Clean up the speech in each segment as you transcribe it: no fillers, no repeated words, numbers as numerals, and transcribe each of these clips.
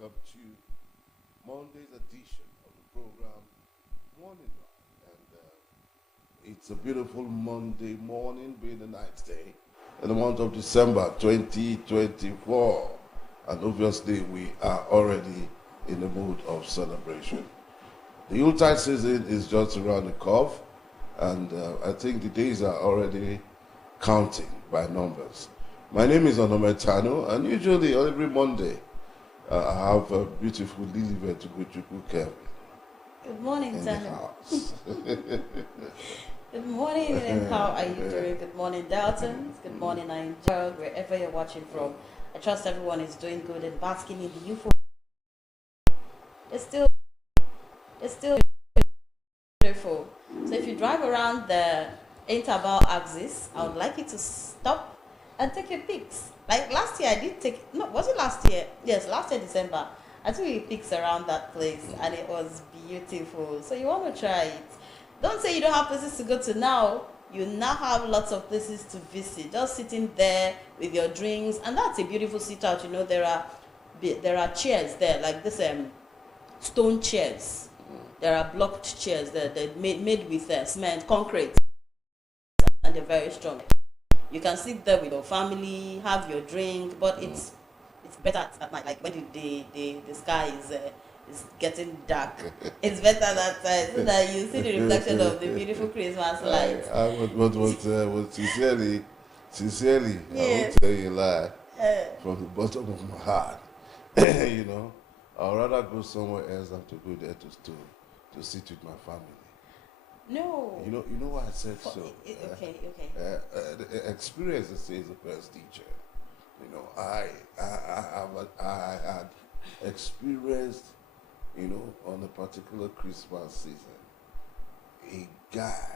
welcome to Monday's edition of the program Morning Live. And it's a beautiful Monday morning, being the ninth day in the month of December 2024. And obviously, we are already in the mood of celebration. The Yuletide season is just around the curve, and I think the days are already counting by numbers. My name is Onome Tano, and usually every Monday I have a beautiful Lilibet to go to Kevin Good morning, in the Tano. house. Good morning, and how are you doing? Good morning, Dalton. Good morning, Angel, wherever you're watching from. I trust everyone is doing good and basking in the UFO. It's still beautiful. So if you drive around the interval axis, I would like you to stop and take your pics. Like last year, I did take. No, was it last year? Yes, last year December. I took your pics around that place, and it was beautiful. So you want to try it? Don't say you don't have places to go to now. You now have lots of places to visit. Just sitting there with your drinks, and that's a beautiful sit out. You know, there are chairs there, like this stone chairs. There are blocked chairs that they're made with cement, concrete, and they're very strong. You can sit there with your family, have your drink, but it's better at night, like when the sky is getting dark. It's better that time so that you see the reflection of the beautiful Christmas lights. But sincerely, I Yes. won't tell you a lie Uh, from the bottom of my heart. I'd rather go somewhere else than to go there to sit with my family. no. You know why I said so? Okay. The experience that says the best teacher. I had experienced, on a particular Christmas season, a guy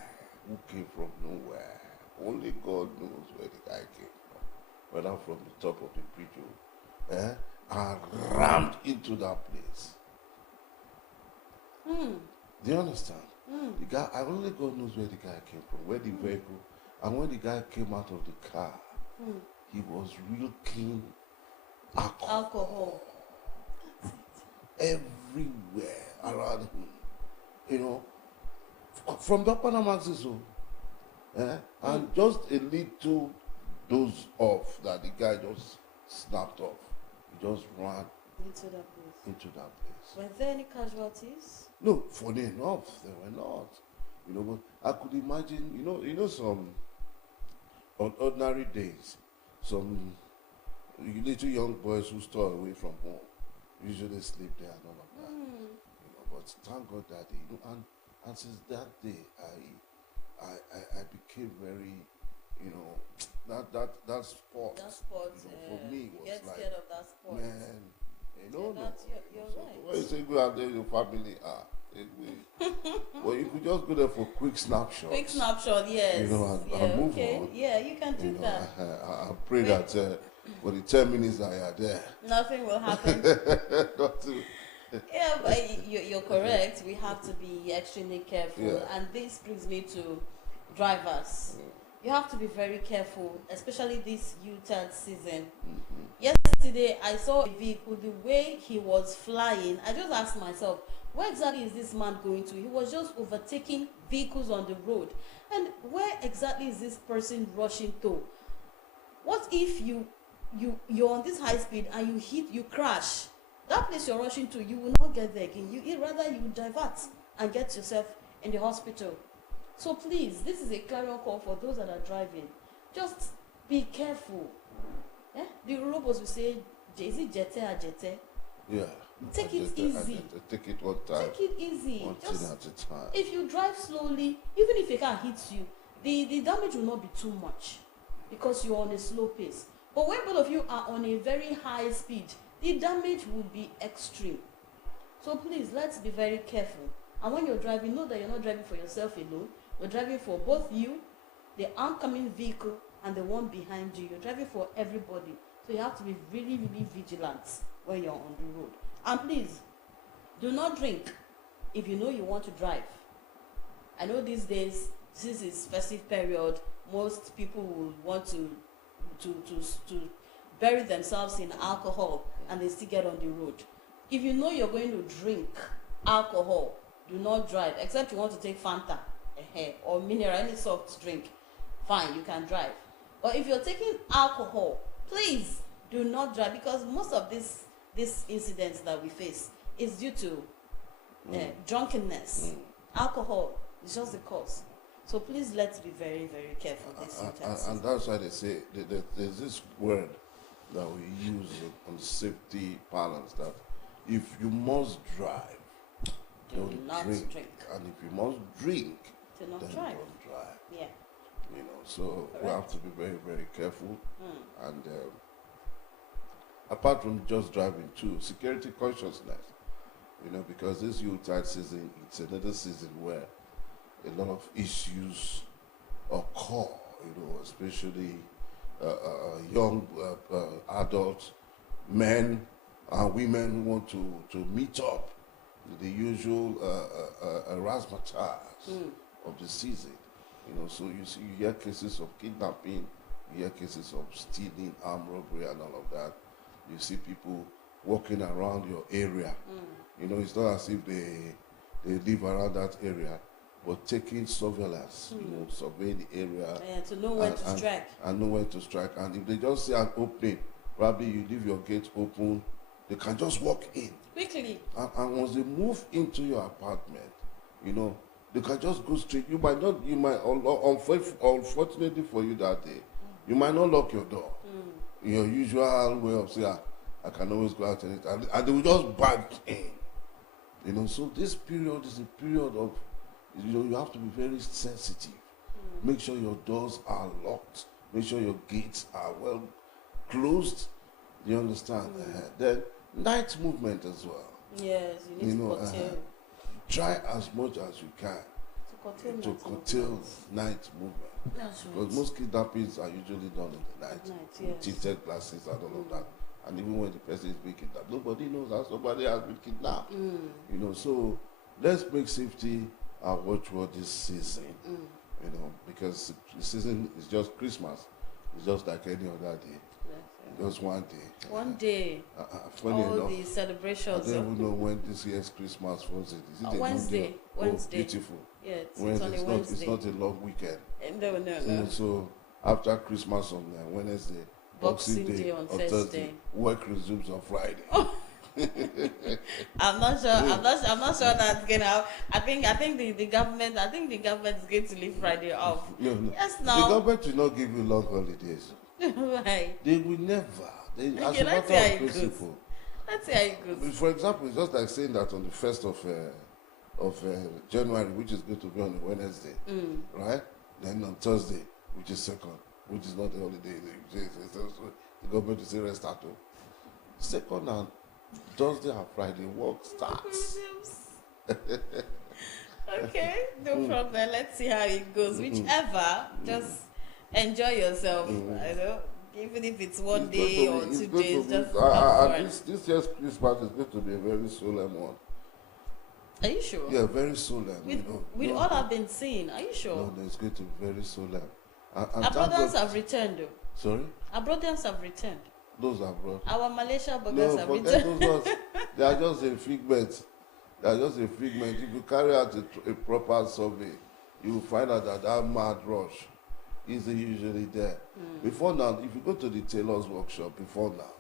who came from nowhere. Only God knows where the guy came from. Whether from the top of the bridge, and rammed into that place. Do you understand? The guy, I only God knows where the guy came from, where the vehicle, and when the guy came out of the car, he was real clean Alcohol. everywhere around him. From the Panamaxis, and just a little dose off that the guy just snapped off. He just ran Into that place. into that place. Were there any casualties? No, funny enough, they were not. But I could imagine, some on ordinary days, some little young boys who stay away from home usually sleep there and all of that. But thank God that day, and since that day, I became very, that sport. That sport. For me was Get like, scared of that sport. man, no. You're So right. when you say go out there with your family, well, you could just go there for quick snapshots. Quick snapshot, yes. And move on. Yeah, you can do that. I pray that for the 10 minutes that I are there, Nothing will happen. not to, Yeah, but you're correct. We have to be extremely careful. Yeah. And this brings me to drivers. You have to be very careful, especially this U-turn season. Yesterday, I saw a vehicle, the way he was flying. I just asked myself, where exactly is this man going to? He was just overtaking vehicles on the road. And where exactly is this person rushing to? What if you're on this high speed and you crash? That place you're rushing to, you will not get there again. Rather you divert and get yourself in the hospital. So please, this is a clarion call for those that are driving. Just be careful. The robots will say, is it jete or jete? yeah. Take it I easy. take it one time, Take it easy. one Just thing at a time. if you drive slowly, even if a car hits you, the damage will not be too much because you're on a slow pace. But when both of you are on a very high speed, the damage will be extreme. So please, let's be very careful. And when you're driving, know that you're not driving for yourself alone. You're driving for both you, the oncoming vehicle, and the one behind you. You're driving for everybody. So you have to be really, really vigilant when you're on the road. And please, do not drink if you know you want to drive. I know these days, this is festive period, most people will want to bury themselves in alcohol and they still get on the road. if you know you're going to drink alcohol, do not drive, except you want to take Fanta or mineral, any soft drink. Fine, you can drive. But if you're taking alcohol, please do not drive, because most of these incidents that we face is due to drunkenness. Alcohol is just the cause. So please, let's be very, very careful this and that's why they say there's this word that we use on safety balance, that if you must drive, do not drink. And if you must drink, do not then drive. don't drive. Yeah. You know, so we have to be very, very careful. And apart from just driving too, security consciousness. You know, because this Yuletide season, it's another season where a lot of issues occur. You know, especially young adults, men and women who want to meet up with the usual razzmatazz of the season. You know, so you hear cases of kidnapping, you hear cases of stealing, armed robbery, and all of that. You see people walking around your area. You know, it's not as if they live around that area, but taking surveillance, you know, surveying the area. To know when to strike. And know when to strike. And if they just see an opening, probably you leave your gate open, they can just walk in. Quickly. And once they move into your apartment, you know, they can just go straight. Unfortunately for you that day, you might not lock your door. Your usual way of saying, I can always go out and they will just bang in. You know, so this period is a period of, you know, you have to be very sensitive. Make sure your doors are locked. Make sure your gates are well closed. You understand? Then night movement as well. Yes, you need to curtail. Try as much as you can to curtail night movement. That's right. Because most kidnappings are usually done in the night. With tinted glasses and all of that. And even when the person is being kidnapped, nobody knows that somebody has been kidnapped. You know, so let's make safety our watchword this season. You know, because the season is just Christmas. It's just like any other day. Just one day. One day. Funny all enough, the celebrations. I don't even know when this year's Christmas falls in. Is it a Wednesday. Wednesday. Beautiful. Yeah, it's Wednesday. on a Wednesday. It's not a long weekend. No. So after Christmas on Wednesday, Boxing Day on Thursday. Work resumes on Friday. I'm not sure. I'm not sure that's gonna. I think the government. I think the government is going to leave Friday off. No. Yes, now. The government will not give you long holidays. Right. They will never. As a matter of principle. Let's see how it goes. For example, it's just like saying that on the 1st of January, which is going to be on a Wednesday, right? Then on Thursday, which is 2nd, which is not the holiday, the government will say rest at home. 2nd and Thursday and Friday, work starts. Okay, no problem. Let's see how it goes. Whichever, just enjoy yourself. I know, even if it's one day or 2 days, just this year's Christmas is going to be a very solemn one. Are you sure? Yeah, very solemn. With all I've been seeing, are you sure? No, it's going to be very solemn. Our brothers have returned, though. Sorry? Our brothers have returned. Those are brought. Our Malaysia brothers have returned. Those ones, they are just a figment. They are just a figment. If you carry out a proper survey, you will find out that mad rush is usually there. Before now, if you go to the tailor's workshop, before now,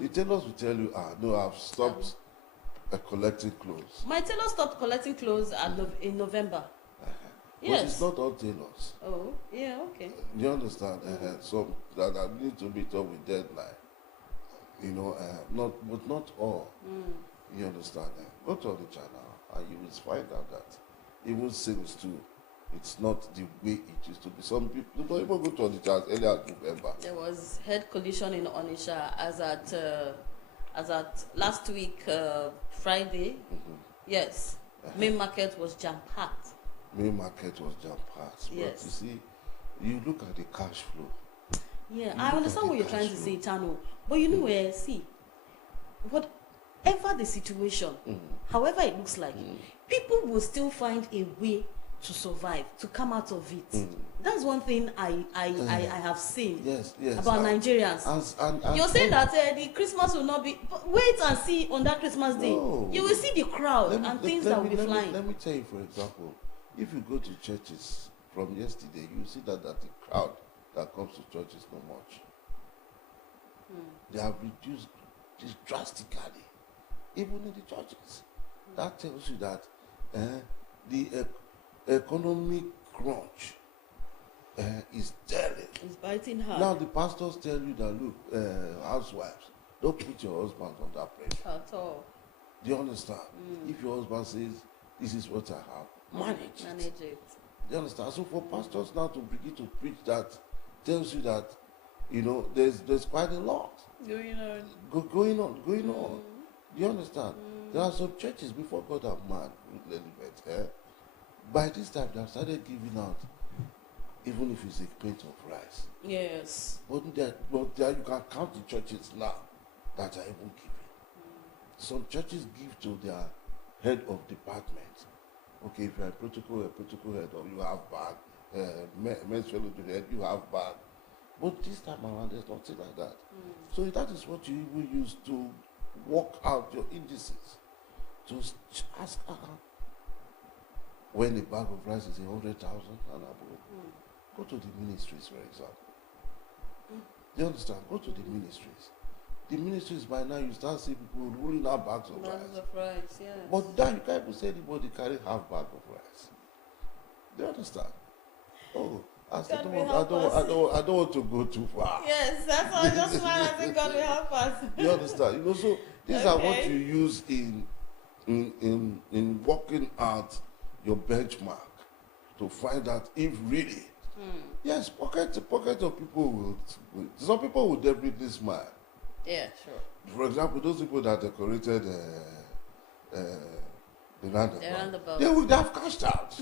the tailors will tell you, no, I've stopped collecting clothes. My tailor stopped collecting clothes in November. Yes. But it's not all tailors. Oh, yeah, okay. You understand? So that I need to meet up with deadline. You know, but not all. You understand? Go to the channel and you will find out that even sales too, it's not the way it used to be. Some people don't even go to the channel earlier in November. There was head collision in Onitsha as at last week Friday. Yes, main market was jam-packed. Main market was jam-packed. Yes. You see, you look at the cash flow. Yeah, I understand what you're trying to say, Tano. But you know where, see, whatever the situation, however it looks like, people will still find a way to survive, to come out of it. That's one thing I have seen Yes. about Nigerians. You're saying that the Christmas will not be. But wait and see on that Christmas day. No. You will see the crowd and things that will be flying. Let me tell you, for example, if you go to churches from yesterday, you see that the crowd that comes to church is not much. They have reduced this drastically, even in the churches. That tells you that the economic crunch is telling. It's biting hard. Now the pastors tell you that, look, housewives, don't put your husband under pressure. At all. Do you understand? If your husband says, this is what I have, manage it. Do you understand? So for pastors now to begin to preach that tells you that, there's quite a lot going on. Do you understand? There are some churches before God and man, by this time they have started giving out, even if it's a plate of rice. Yes. But there you can count the churches now that are even giving. Some churches give to their head of department. Okay, if you're a protocol head, or you have bag, men's fellow to the head, you have bag. But this time around, there's nothing like that. So that is what you will use to work out your indices. To ask, when a bag of rice is 100,000 and above, go to the ministries, for example. Do you understand? Go to the ministries. The ministries, by now, you start seeing people rolling out bags of rice. Yes. But then you can't even say anybody carry half bag of rice. Do you understand? Oh, I don't want to go too far. Yes, that's why I just want to think God will help us. You understand? So these are what you use in working out your benchmark to find out if really. Yes, pocket of people will. Some people will definitely smile. Yeah, sure. For example, those people that decorated the roundabout, they would have cashed out.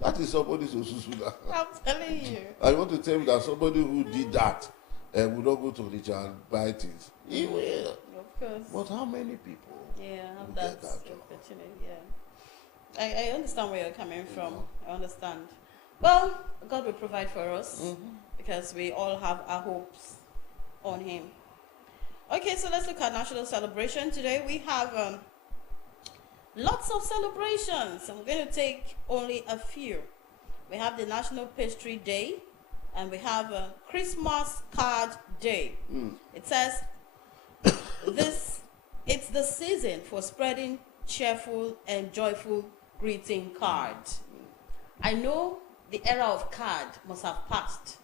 That is somebody's Osusuna. I'm telling you. I want to tell you that somebody who did that will not go to the and buy things. He will. Of course. But how many people? Have that opportunity. Yeah. I understand where you're coming from. I understand. Well, God will provide for us because we all have our hopes on Him. Okay, so let's look at national celebration. Today we have lots of celebrations. I'm going to take only a few. We have the National Pastry Day, and we have a Christmas Card Day. It says it's the season for spreading cheerful and joyful greeting cards. I know the era of card must have passed,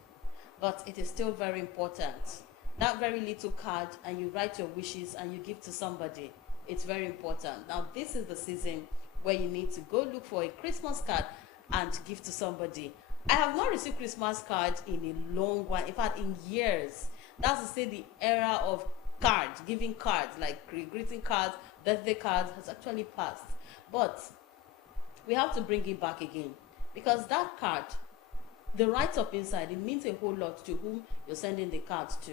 but it is still very important. That very little card, and you write your wishes and you give to somebody. It's very important. Now, this is the season where you need to go look for a Christmas card and give to somebody. I have not received Christmas cards in a long while, in fact, in years. That's to say the era of cards, giving cards, like greeting cards, birthday cards, has actually passed. But we have to bring it back again, because that card, the write-up inside, it means a whole lot to whom you're sending the cards to.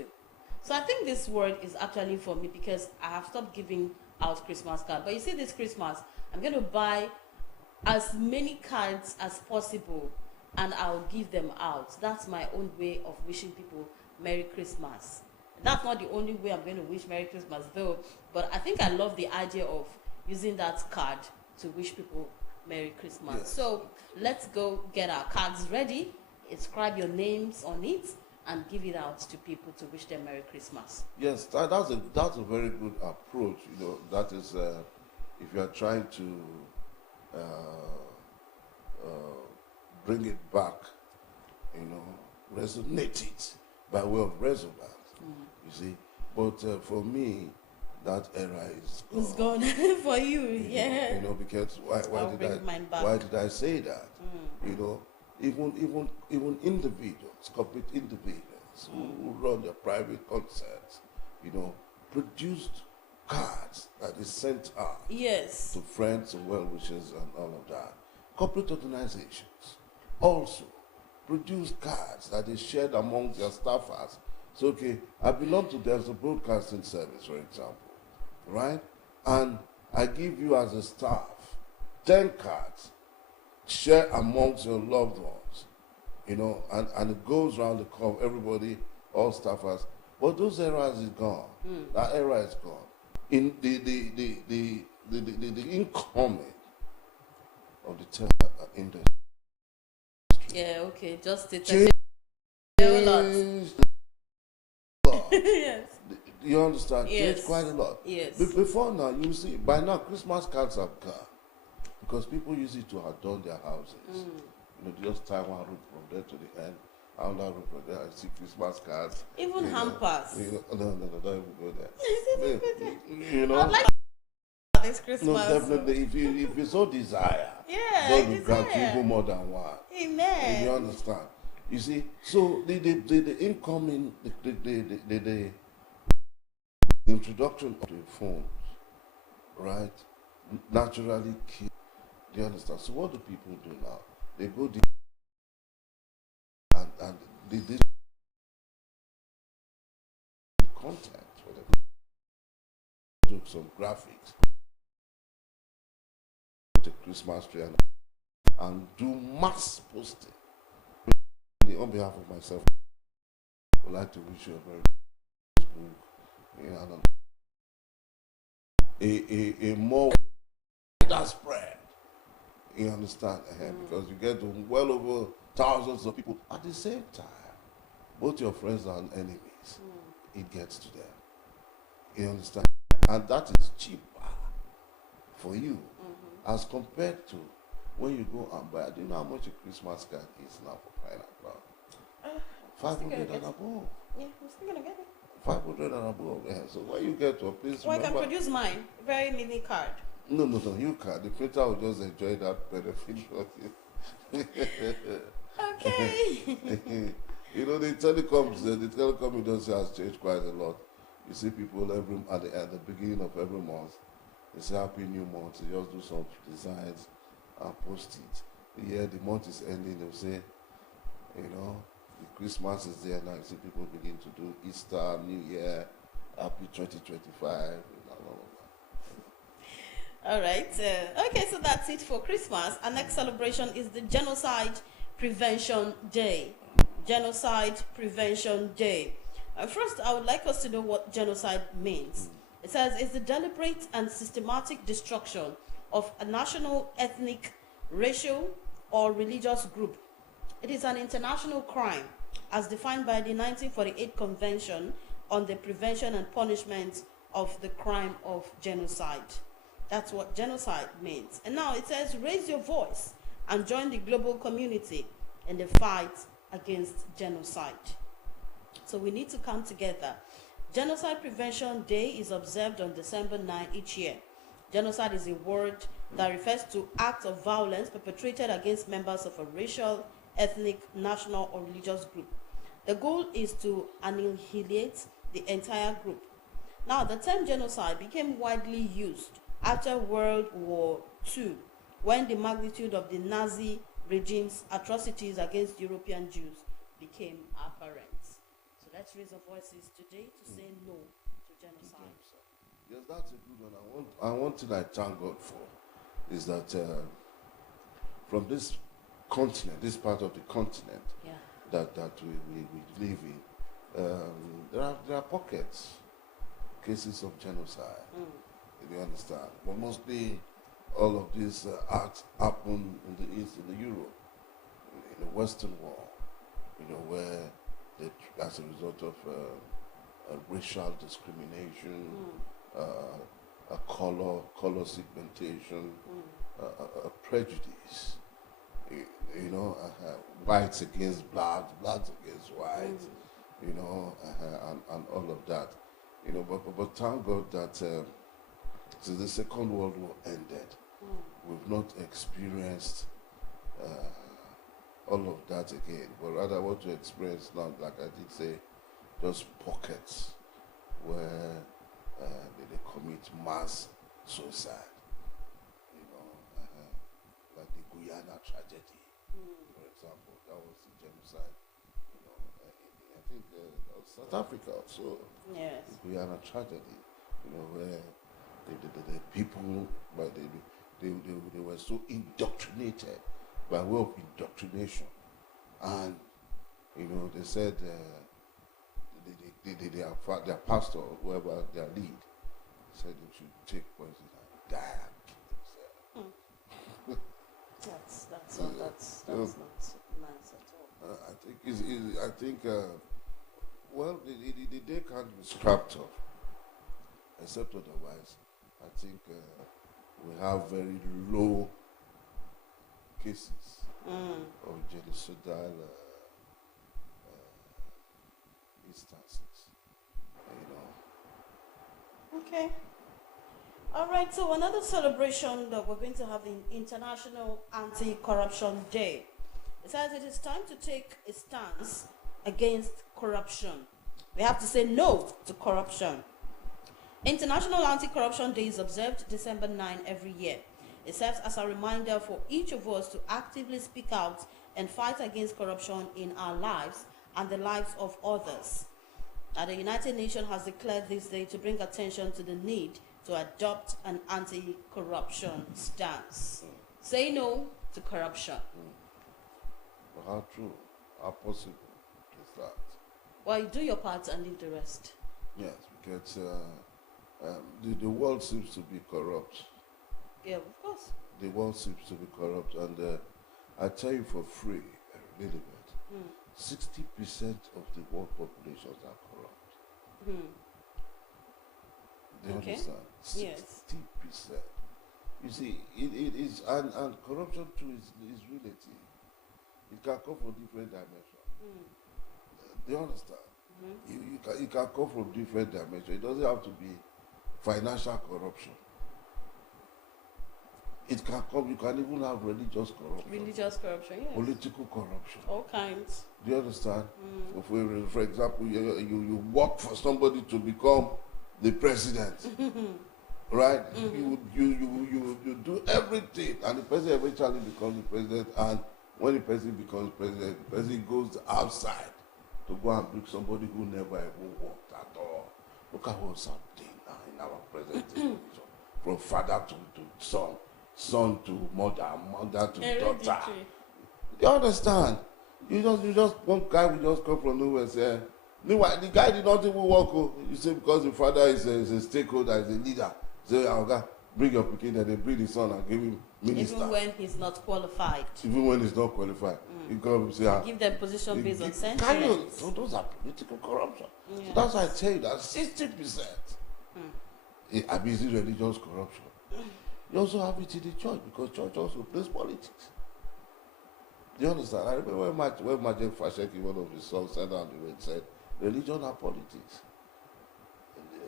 So I think this word is actually for me, because I have stopped giving out Christmas cards. But you see, this Christmas, I'm going to buy as many cards as possible and I'll give them out. That's my own way of wishing people Merry Christmas. That's not the only way I'm going to wish Merry Christmas though, but I think I love the idea of using that card to wish people Merry Christmas. Yes. So let's go get our cards ready, inscribe your names on it, and give it out to people to wish them Merry Christmas. Yes, that's a very good approach. That is, if you are trying to bring it back, resonate it by way of resonance. You see, but for me, that era is gone. It's gone for you, yeah. Because why did I say that? Even individuals, corporate individuals who run their private concerts, produced cards that is sent out yes. to friends and well-wishers and all of that. Corporate organizations also produced cards that is shared among their staffers. So, okay, I belong to there's a broadcasting service, for example, right? And I give you as a staff 10 cards share amongst your loved ones, and it goes around the curve, everybody, all staffers. But those eras is gone. That era is gone. In the incoming of the tech industry. Yeah, okay, just it. Changed A lot. a lot. Yes. You understand? Yes. Changed quite a lot. Yes. Before now, you see, by now, Christmas cards have gone. Because people use it to adorn their houses. They just tie one rope from there to the end. Another rope from there, I see Christmas cards. Even hampers. No, don't even go there. I'd like this Christmas. No, definitely. If you so desire, Yeah, God I will grant desire. you more than one. Amen. You understand? You see, so the incoming, the introduction of the phones, right, naturally kill. Do you understand? So what do people do now? They go deep and they content for them. Do some graphics, put a Christmas tree and do mass posting. On behalf of myself, I would like to wish you a very a more wider spread. You understand? Because you get to well over thousands of people at the same time. Both your friends and enemies, it gets to them. You understand? And that is cheaper for you as compared to when you go and buy. Do you know how much a Christmas card is now for crying out loud? 500 and above. Yeah, I'm still gonna get it. 500 and above. Yeah. So when you get to a place, Well, I can produce mine. Very mini card. No, you can't. The printer will just enjoy that benefit of it. Okay. The telecom industry has changed quite a lot. You see people at the beginning of every month, they say Happy New Month. They just do some designs and post it. The month is ending, they'll say, the Christmas is there now. You see people begin to do Easter, New Year, Happy 2025, All right. Okay, so that's it for Christmas. Our next celebration is the Genocide Prevention Day. Genocide Prevention Day. First, I would like us to know what genocide means. It says it's the deliberate and systematic destruction of a national, ethnic, racial, or religious group. It is an international crime as defined by the 1948 Convention on the Prevention and Punishment of the Crime of Genocide. That's what genocide means. And now it says, raise your voice and join the global community in the fight against genocide. So we need to come together. Genocide Prevention Day is observed on December 9 each year. Genocide is a word that refers to acts of violence perpetrated against members of a racial, ethnic, national, or religious group. The goal is to annihilate the entire group. Now, the term genocide became widely used after World War II, when the magnitude of the Nazi regime's atrocities against European Jews became apparent. So let's raise our voices today to say no to genocide. Yes, that's a good one. One thing I thank God for is that from this continent, this part of the continent that we live in, there are pockets, cases of genocide. You understand? But mostly all of these acts happen in the East, in the Europe, in the Western world, where as a result of racial discrimination, a color segmentation, a prejudice, whites against blacks, blacks against whites, and all of that, but thank God that since the Second World War ended, we've not experienced all of that again, but rather what we experience now, like I did say, just pockets where they commit mass suicide, like the Guyana tragedy, for example. That was the genocide, I think South Africa also. Yes. The Guyana tragedy, where the people, but they were so indoctrinated by way of indoctrination. And, they said their pastor, whoever their lead, said they should take poison and die and kill themselves. That's not nice at all. I think well, the day can't be scrapped off, except otherwise. I think we have very low cases of genocidal instances. Okay. All right, so another celebration that we're going to have in International Anti-Corruption Day. It says it is time to take a stance against corruption. We have to say no to corruption. International Anti-Corruption Day is observed December 9 every year. It serves as a reminder for each of us to actively speak out and fight against corruption in our lives and the lives of others. Now, the United Nations has declared this day to bring attention to the need to adopt an anti-corruption stance. Say no to corruption. But how true, how possible is that? Well, you do your part and leave the rest. Yes, because the world seems to be corrupt. Yeah, of course. The world seems to be corrupt, and I tell you for free, a little bit, 60% of the world populations are corrupt. Do you understand? 60%. Yes. You see, it is, and corruption too is relative. It can come from different dimensions. Do you understand? You can come from different dimensions. It doesn't have to be financial corruption. It can come, you can even have religious corruption. Religious corruption, yes. Political corruption. All kinds. Do you understand? For example, you work for somebody to become the president, right? You do everything, and the person eventually becomes the president. And when the person becomes president, the person goes outside to go and pick somebody who never even worked at all. Look at what's happening now in our present situation, from father to son to mother, mother to daughter. You understand? You just one guy will just come from nowhere and say, meanwhile, the guy did not even work. You say because the father is a stakeholder, is a leader. Say, okay, bring your pikin and then bring the son and give him minister. Even when he's not qualified. Even when he's not qualified. You come and say, give them position based on sentiments. So those are political corruption. Yes. So that's why I tell you that 60%. I mean, it's religious corruption. You also have it in the church, because church also plays politics. Do you understand? I remember when Majek Fasheki, one of his songs, said on the way, said, religion and politics.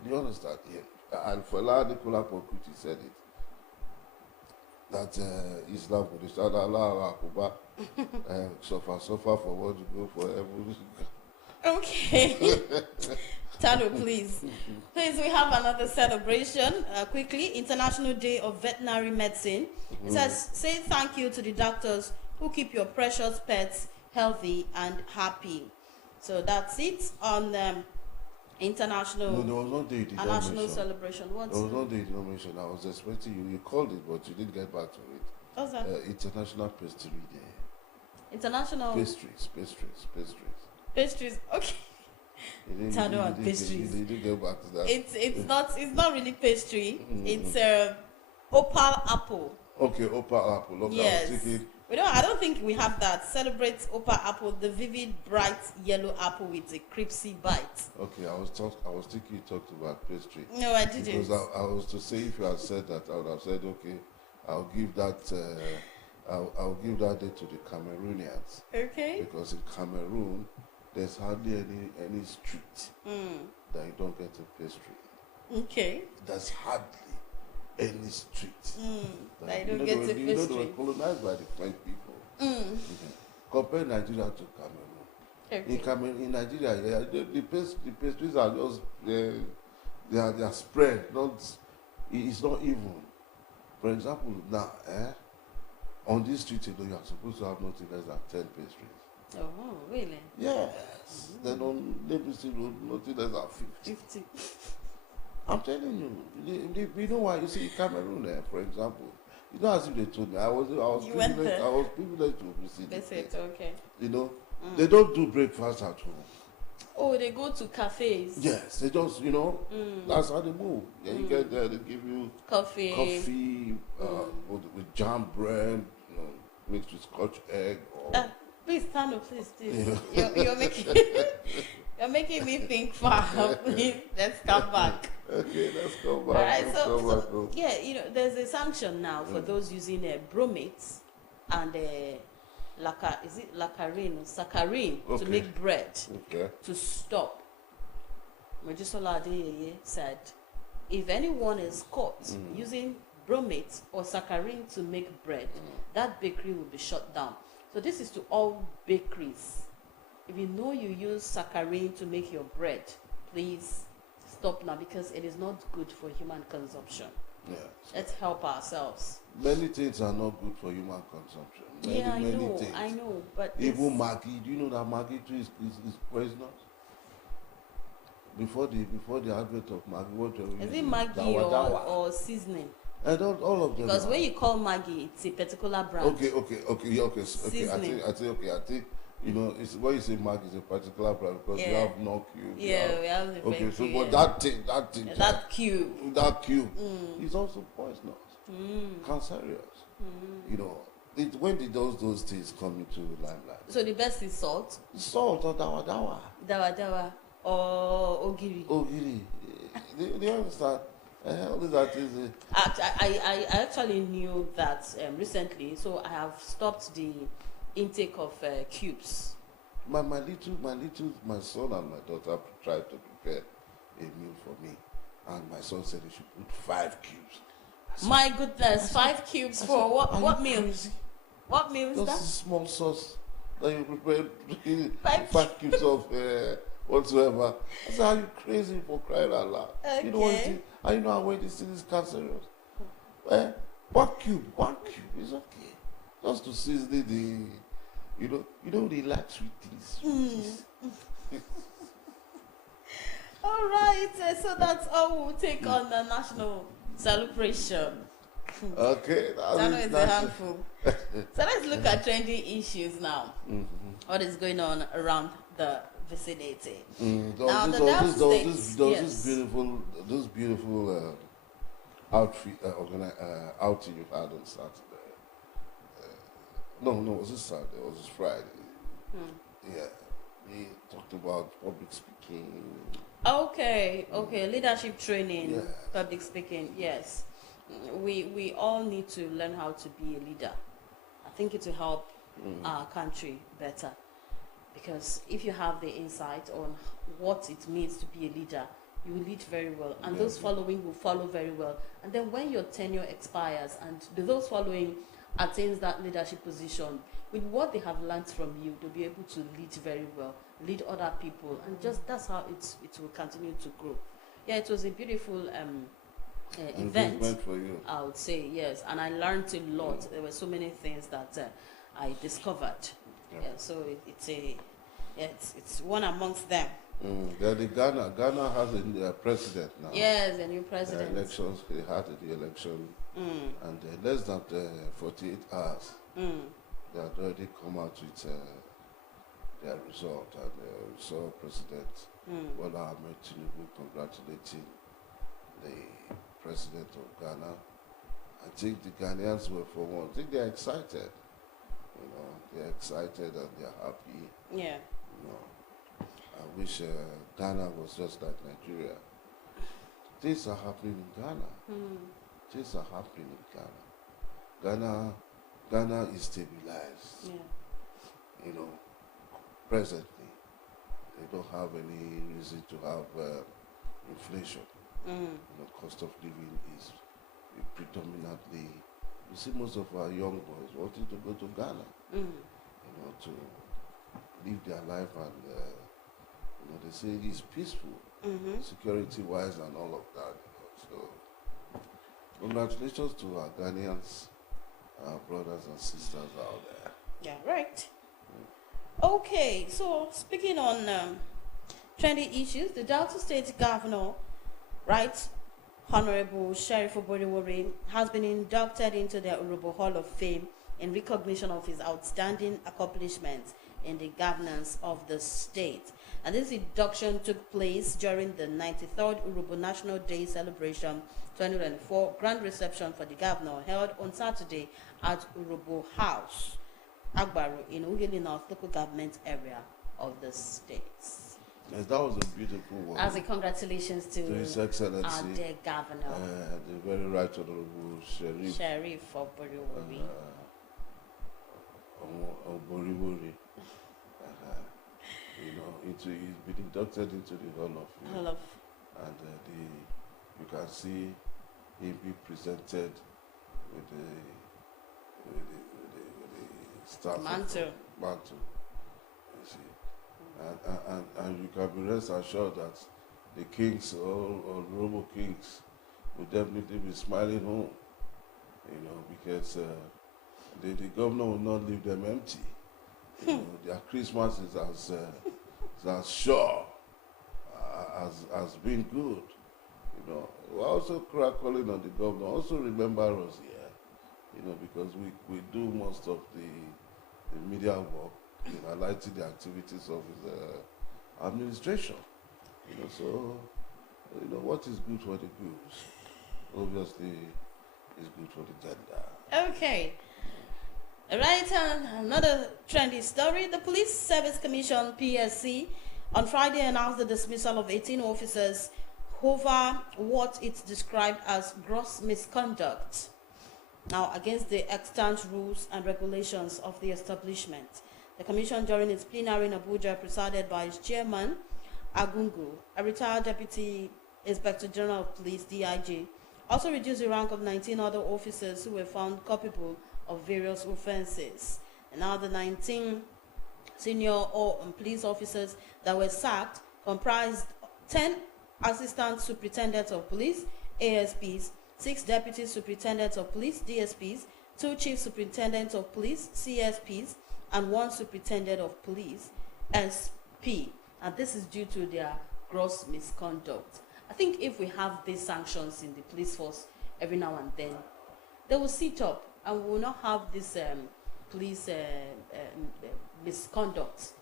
Do you understand? Yeah. And Fela Nicola Pokuti said it. That Islam would shout Allah Akbar, suffer for what you go for every. Okay. Tado, please. Please, we have another celebration. Quickly, International Day of Veterinary Medicine. It says, say thank you to the doctors who keep your precious pets healthy and happy. So that's it on international. No, there was no day a national celebration. What's there was no day you didn't mention. I was expecting you. You called it, but you didn't get back to it. What's that? International Pastry Day. International pastries. Pastries. Okay. Tado and pastries. You didn't get back to that. It's not really pastry. It's opal apple. Okay, opal apple. Okay, yes. I was thinking. I don't think we have that. Celebrate opal apple, the vivid, bright yellow apple with a crispy bite. Okay, I was thinking you talked about pastry. No, I didn't. Because I was to say, if you had said that, I would have said, okay, I'll give that. I'll give that day to the Cameroonians. Okay. Because in Cameroon, there's hardly any street that you don't get a pastry. Okay. There's hardly any street that you don't get a pastry. You know, they were colonized by the French people. Okay. Compare Nigeria to Cameroon. Okay. In Nigeria, the pastries are just they are spread. It's not even. For example, now, on this street, you are supposed to have nothing less than 10 pastries. Oh, really? Yes. Then on Legacy Road, nothing less than 50. I'm telling you, you know why? You see, Cameroon, for example, It's not as if they told me. I was You went privileged. there. I was privileged to visit the That's place. it. Okay. You know, they don't do breakfast at home. Oh, they go to cafes. Yes, they just, you know, that's how they move. Yeah, you get there, they give you coffee with jam bread, you know, mixed with scotch egg. Or, Please stand up, please. Yeah. You're making you're making me think far. Please, let's come back. Okay, let's go back. All right, Let's go back home. yeah, you know, there's a sanction now for those using bromates and saccharin to make bread Okay. to stop. Mojisola Adeyeye said, if anyone is caught using bromate or saccharin to make bread, that bakery will be shut down. So this is to all bakeries. If you know you use saccharin to make your bread, please stop now, because it is not good for human consumption. Yeah. Let's help ourselves. Many things are not good for human consumption. Many things. I know, but even Maggi. Do you know that Maggi too is poisonous? Before the advent of Maggi, what were we is it using? Maggi or seasoning? And all of them. Because when you call Maggi, it's a particular brand. Okay. Seasoning. I think you know, it's when you say Maggi is a particular brand because you have no cube. Yeah, we have the Okay, so cube, but that cube is also poisonous, cancerous. You know, when did those things come into limelight? So the best is salt. Salt or dawa. Dawa or ogiri. Ogiri. Do you understand? All that is. I actually knew that recently, so I have stopped the intake of cubes. My son and my daughter tried to prepare a meal for me, and my son said he should put 5 cubes. My goodness, 5 cubes for what meal? Crazy? What meal is Just that? a small sauce that you prepare 5 cubes of whatsoever. I said, are you crazy for crying out loud? Okay. You know what it is? And you know how this thing is cancerous. 1 cube is okay. Just to season the, you know they like sweet things. All right, so that's all we'll take on the national celebration. Okay, That is a handful. So let's look at trending issues now. What is going on around the vicinity? Now the Delta States, this beautiful outing you had on Saturday. No, was this Saturday? Was this Friday? Yeah, we talked about public speaking. Okay, leadership training, Yeah. public speaking. Yes, we all need to learn how to be a leader. I think it will help our country better, because if you have the insight on what it means to be a leader, you will lead very well, and those following will follow very well. And then when your tenure expires and those following attains that leadership position, with what they have learned from you, they'll be able to lead very well, lead other people, and just that's how it will continue to grow. Yeah, it was a beautiful event for you. I would say, yes, and I learned a lot. There were so many things that I discovered. Yeah, so it's one amongst them. The Ghana has a president now. Yes, a new president. The elections, they had the election, and less than 48 hours, they had already come out with their result, and we saw President Bola Ahmed Tinubu congratulating the president of Ghana. I think the Ghanaians were for one. I think they're excited. You know, they're excited and they're happy. Yeah. You know, I wish Ghana was just like Nigeria. Things are happening in Ghana. Things are happening in Ghana. Ghana is stabilized. Yeah. You know, presently, they don't have any reason to have inflation. You know, cost of living is predominantly. You see, most of our young boys wanting to go to Ghana. You know, to live their life, and you know, they say it's peaceful, security-wise, and all of that. You know, so, congratulations to our Ghanaians, our brothers and sisters out there. Yeah, right. Okay, so speaking on trending issues, the Delta State governor, right, Honorable Sheriff Oboriwori has been inducted into the Urobo Hall of Fame in recognition of his outstanding accomplishments in the governance of the state. And this induction took place during the 93rd Urobo National Day celebration 2024 grand reception for the governor held on Saturday at Urobo House, Agbaru, in Ughelli North local government area of the state. Yes, that was a beautiful one. As a congratulations to His Excellency, our dear governor, the very right honorable Sheriff Oboriwori. Oboriwori. He's been inducted into the Hall of Fame. And you can see him be presented with the staff mantle. You see. And you can be rest assured that the kings or Robo kings will definitely be smiling home, because the governor will not leave them empty. Their Christmas is as sure as being good. We're also calling on the governor. Also remember us here, because we do most of the media work, highlighting the activities of his administration. So what is good for the goose, obviously, is good for the gender. Okay. Right, another trendy story. The Police Service Commission, PSC, on Friday announced the dismissal of 18 officers over what it described as gross misconduct. Now, against the extant rules and regulations of the establishment. The Commission, during its plenary in Abuja, presided by its chairman, Agungu, a retired Deputy Inspector General of Police, DIG, also reduced the rank of 19 other officers who were found culpable of various offenses. And now the 19 senior police officers that were sacked comprised 10 assistant superintendents of police, ASPs, 6 deputy superintendents of police, DSPs, 2 chief superintendents of police, CSPs, and 1 superintendent of police, SP. And this is due to their gross misconduct. I think if we have these sanctions in the police force every now and then, they will sit up and we will not have this police misconduct.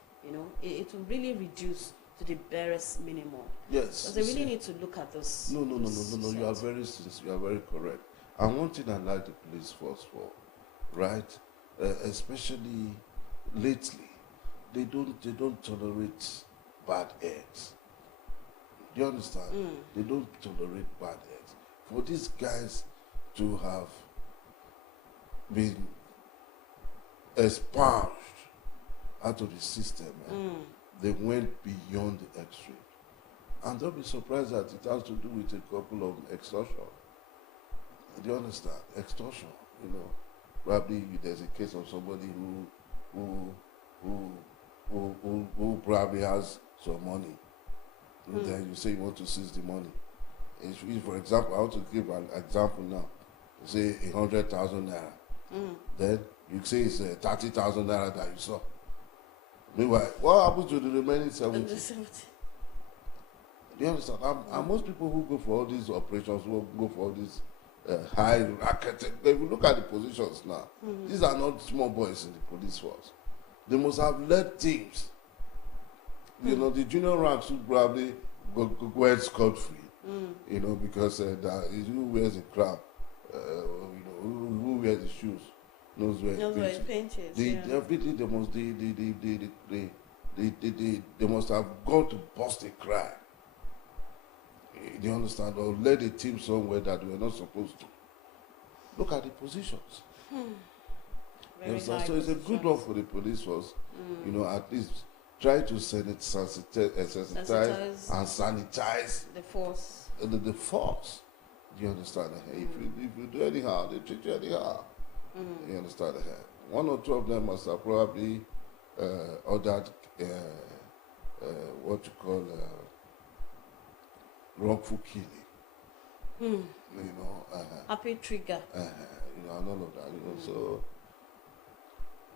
It will really reduce to the barest minimum. Yes. Because they really need to look at this. No. You are very sincere. You are very correct. And one thing I like the police force for, right? Especially lately, they don't tolerate bad eggs. Do you understand? They don't tolerate bad eggs. For these guys to have been expunged out of the system, they went beyond the extreme. And don't be surprised that it has to do with a couple of extortion. Do you understand? Extortion, Probably there's a case of somebody who probably has some money. And then you say you want to seize the money. If, for example, I want to give an example now. Say 100,000 naira. Then you say it's 30,000 naira that you saw. Meanwhile, what happens to the remaining 70? Do you understand? And most people who go for all these operations, who go for all these high racket, if you look at the positions now, these are not small boys in the police force. They must have led teams. The junior ranks who probably go scot-free. Because who wears the crown, who wears the shoes, knows where it's painted. Everything they must have gone to bust a crime. Do you understand? Or led a team somewhere that they were not supposed to. Look at the positions. So it's a good one for the police force. At least try to sensitize and sanitize the force. The force. Do you understand? If you do anyhow, they treat you anyhow. You understand? One or two of them must have probably ordered what you call wrongful killing. Happy trigger. And all of that. So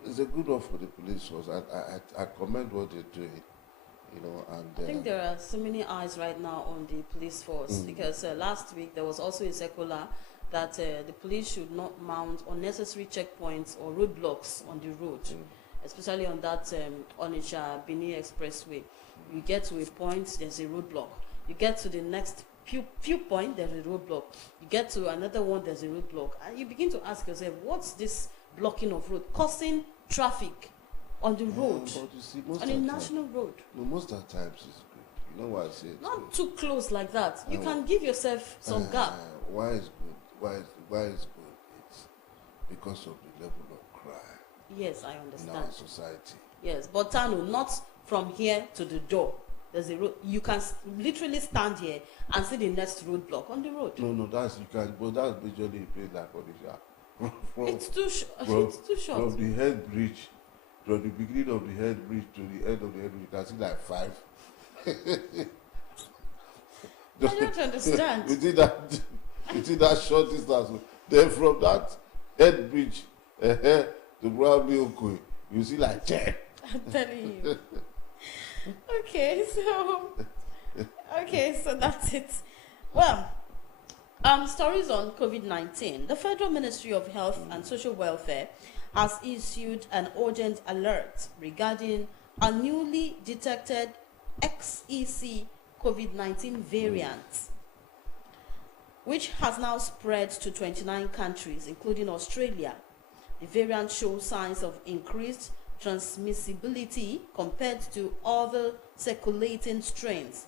it's a good one for the police force. I commend what they're doing. And I think there are so many eyes right now on the police force because last week there was also a circular that the police should not mount unnecessary checkpoints or roadblocks on the road, especially on that Onitsha Bini Expressway. You get to a point, there's a roadblock. You get to the next few point, there's a roadblock. You get to another one, there's a roadblock, and you begin to ask yourself, what's this blocking of road causing traffic on the road, but you see, most on of a the national road? No, most of the times it's good. You know why I say it's Not good? too close like that. You can give yourself some gap. Why is good? Why is good? It's because of the level of crime Yes, I in our understand. society. Yes, but Tano, not from here to the door. There's a road. You can literally stand here and see the next roadblock on the road. No, that's you can, but that's majorly a place like Odisha. It's too from, it's too short. From the head bridge, from the beginning of the head bridge to the end of the head bridge, you can see like 5. I don't understand. within that short distance. Then from that head bridge to probably Okwe, you see like 10. I'm telling you. Okay, so that's it. Well, stories on COVID-19. The Federal Ministry of Health and Social Welfare has issued an urgent alert regarding a newly detected XEC COVID-19 variant, which has now spread to 29 countries, including Australia. The variant shows signs of increased transmissibility compared to other circulating strains,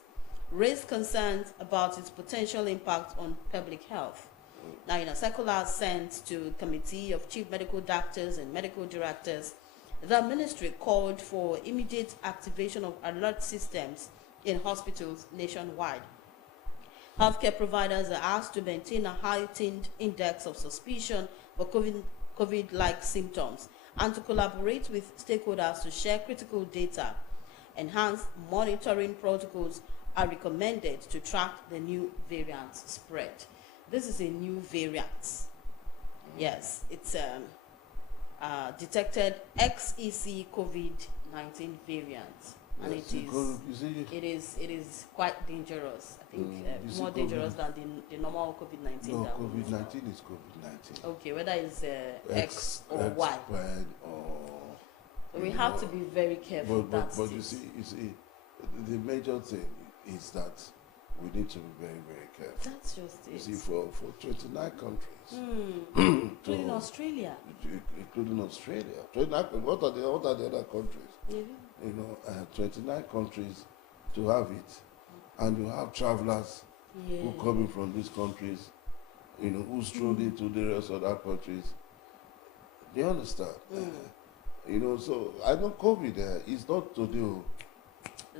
raised concerns about its potential impact on public health. Now, in a circular sent to a committee of chief medical doctors and medical directors, the ministry called for immediate activation of alert systems in hospitals nationwide. Healthcare providers are asked to maintain a heightened index of suspicion for COVID-like symptoms and to collaborate with stakeholders to share critical data. Enhanced monitoring protocols are recommended to track the new variant spread. This is a new variant. Yes, it's detected XEC COVID-19 variant, and it is quite dangerous. I think more dangerous than the normal COVID-19. No, COVID-19 is COVID-19. Okay, whether it's X or Y. So we have to be very careful. But you see, the major thing is that we need to be very, very careful. That's just it. You see, for 29 countries, including Australia. Including Australia. 29, what are the other countries? Yeah. 29 countries to have it. And you have travelers who coming from these countries, who strolled into the rest of other countries. Do you understand? So I know COVID is not today.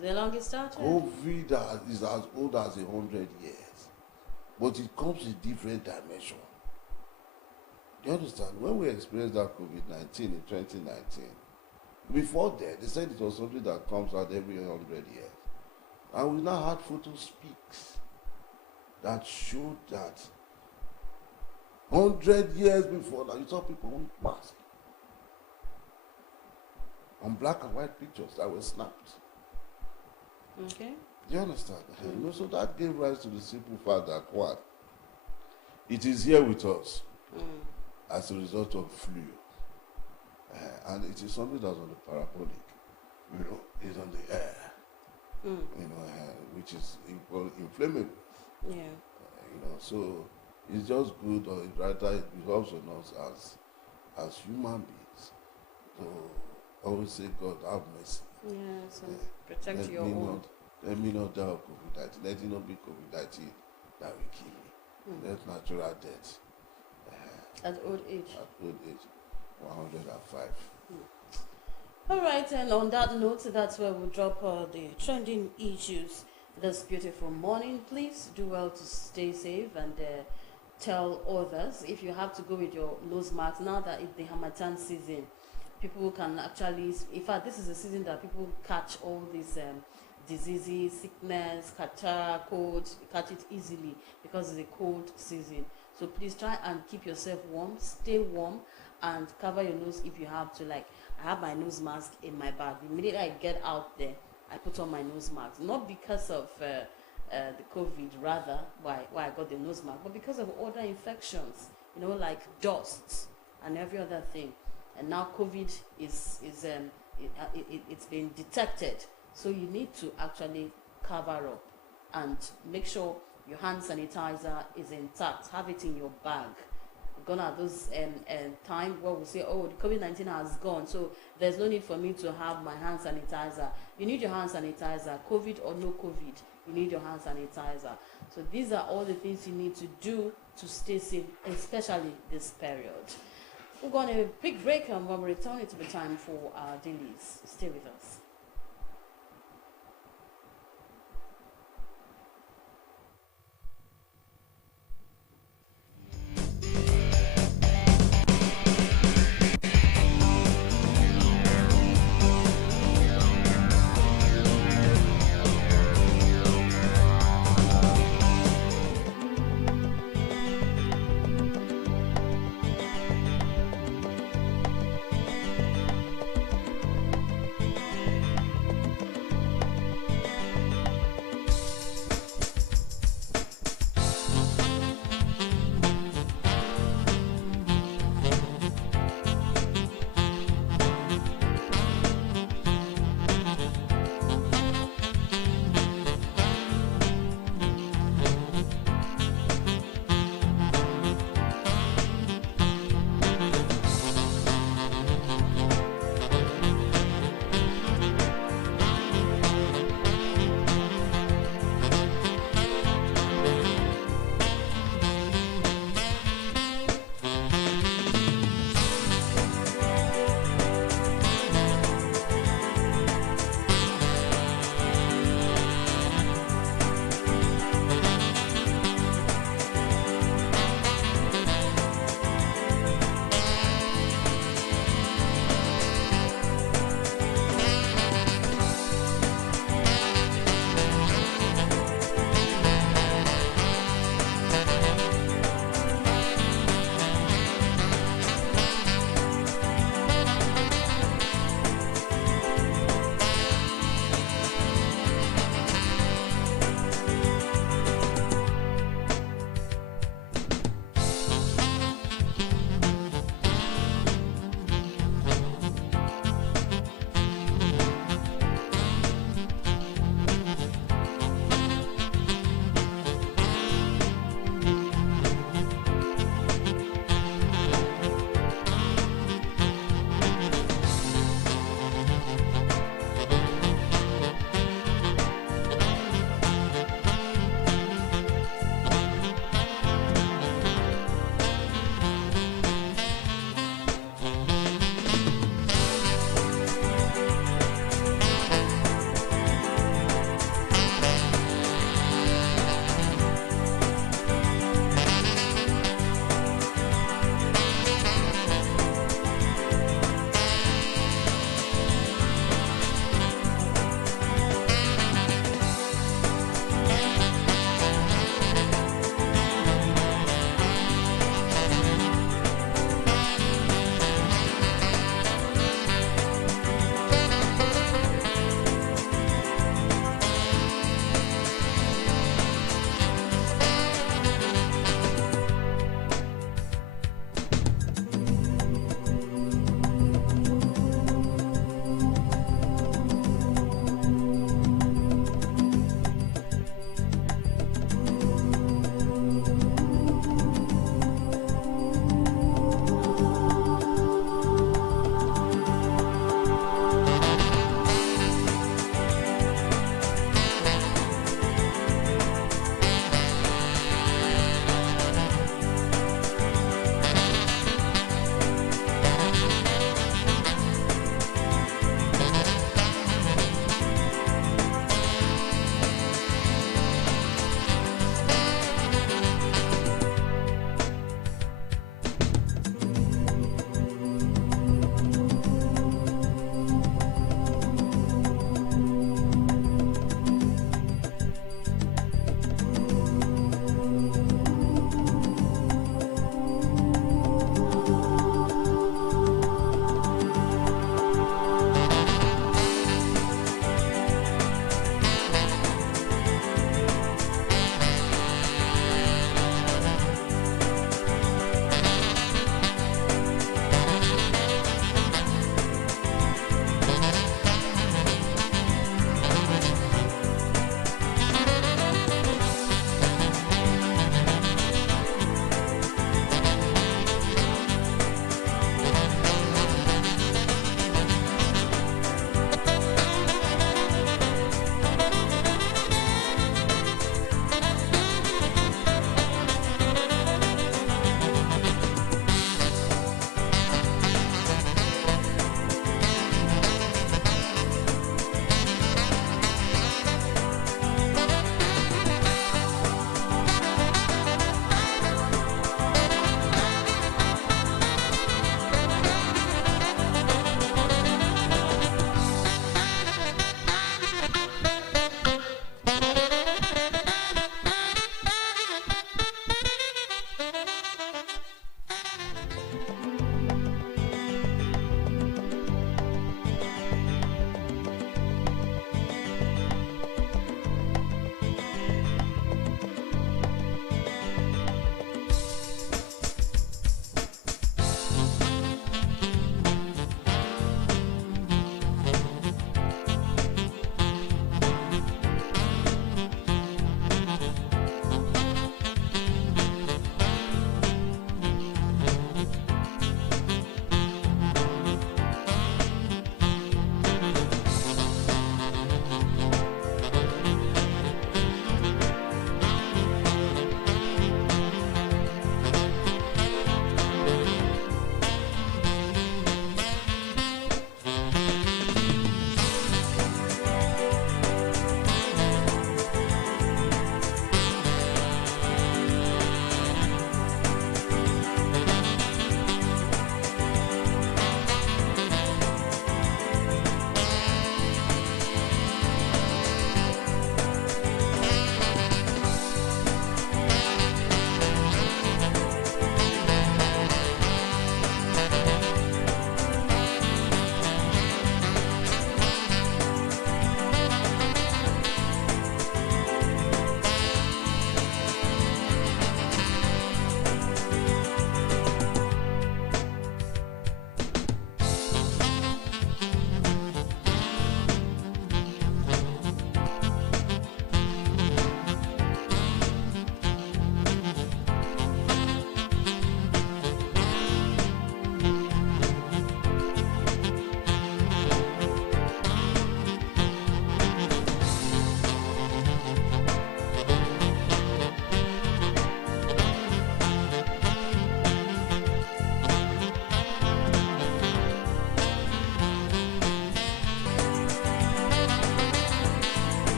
The longest started? COVID is as old as 100 years. But it comes in different dimension. Do you understand? When we experienced that COVID-19 in 2019, before that, they said it was something that comes out every 100 years. And we now had photo speaks that showed that 100 years before that, you saw people with masks on black and white pictures that were snapped. Okay. Do you understand? So that gave rise to the simple fact that what? It is here with us as a result of flu. And it is something that's on the parabolic. It's on the air. Which is inflammable. Yeah. So it's just good, or rather it behoves on us as human beings to always say, God, have mercy. Yeah, so protect your own. Let me not die of COVID-19. Let it not be COVID-19 that will kill me. Let natural death. At old age. At old age. 105. All right, and on that note, that's where we'll drop the trending issues this beautiful morning. Please do well to stay safe and tell others if you have to go with your nose mask. Now that it's the Harmattan season, people can actually, in fact, this is a season that people catch all these diseases, sickness, cold, catch it easily because it's a cold season. So please try and keep yourself warm, stay warm, and cover your nose if you have to. Like, I have my nose mask in my bag. The minute I get out there, I put on my nose mask, not because of the COVID, rather why I got the nose mask, but because of other infections, like dust and every other thing. And now COVID it's been detected, so you need to actually cover up and make sure your hand sanitizer is intact. Have it in your bag. Gone are those time where we say, oh, the COVID-19 has gone, so there's no need for me to have my hand sanitizer. You need your hand sanitizer, COVID or no COVID, you need your hand sanitizer. So these are all the things you need to do to stay safe, especially this period. We're going to quick break, and when we return, it will be time for our dailies. Stay with us.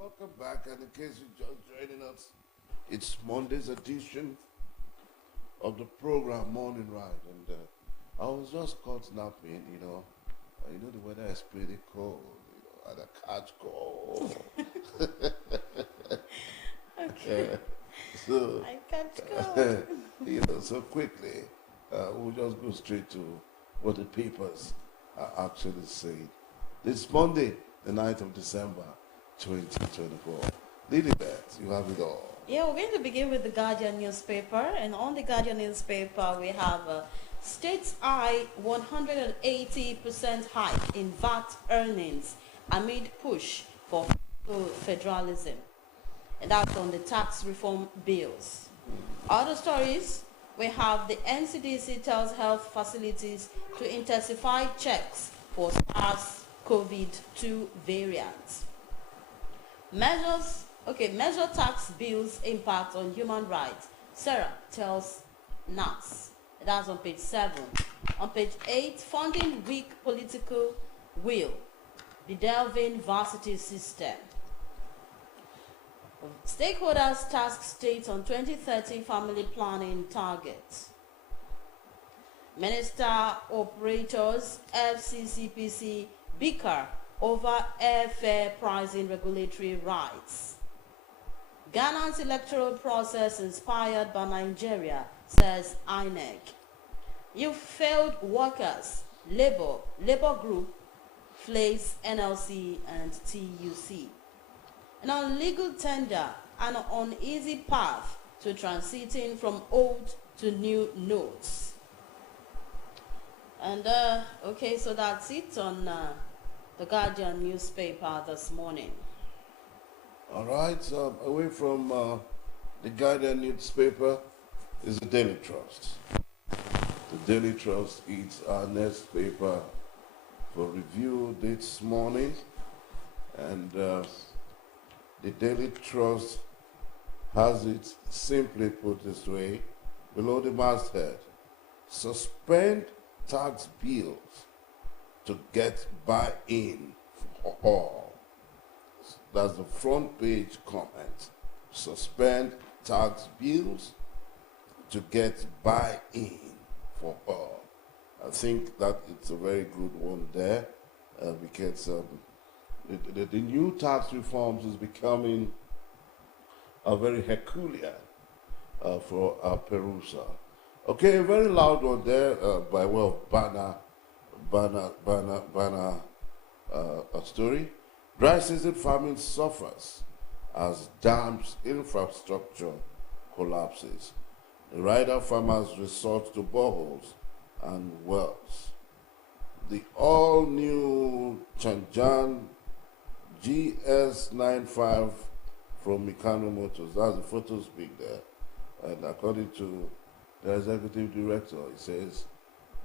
welcome back. And in case you're just joining us, it's Monday's edition of the program Morning Ride. And I was just caught napping, the weather is pretty cold, and I catch cold. Okay. So, I catch cold. so quickly, we'll just go straight to what the papers are actually saying. This Monday, the 9th of December, 2024. Lilibet, you have it all. Yeah, we're going to begin with the Guardian newspaper. And on the Guardian newspaper, we have states eye 180% hike in VAT earnings amid push for federalism. And that's on the tax reform bills. Other stories, we have the NCDC tells health facilities to intensify checks for SARS-CoV-2 variants. Measure tax bills impact on human rights. Sarah tells NAS. That's on page 7. On page 8, funding weak political will. Bedelving varsity system. Stakeholders task states on 2030 family planning targets. Minister operators FCCPC bicker over airfare pricing regulatory rights. Ghana's electoral process inspired by Nigeria, says INEC. You failed workers, Labour Group, flays NLC and TUC. And on legal tender, an uneasy path to transiting from old to new notes. And okay, so that's it on the Guardian newspaper this morning. All right, away from the Guardian newspaper is the Daily Trust. The Daily Trust is our next paper for review this morning. And the Daily Trust has it simply put this way, below the masthead: suspend tax bills to get buy-in for all. That's the front page comment. Suspend tax bills to get buy-in for all. I think that it's a very good one there because the new tax reforms is becoming very peculiar for our perusal. Okay, a very loud one there by way of banner story. Dry season farming suffers as dams infrastructure collapses. The rider farmers resort to boreholes and wells. The all-new Chanjan GS95 from Mikano Motors, that's the photo speak there. And according to the executive director, he says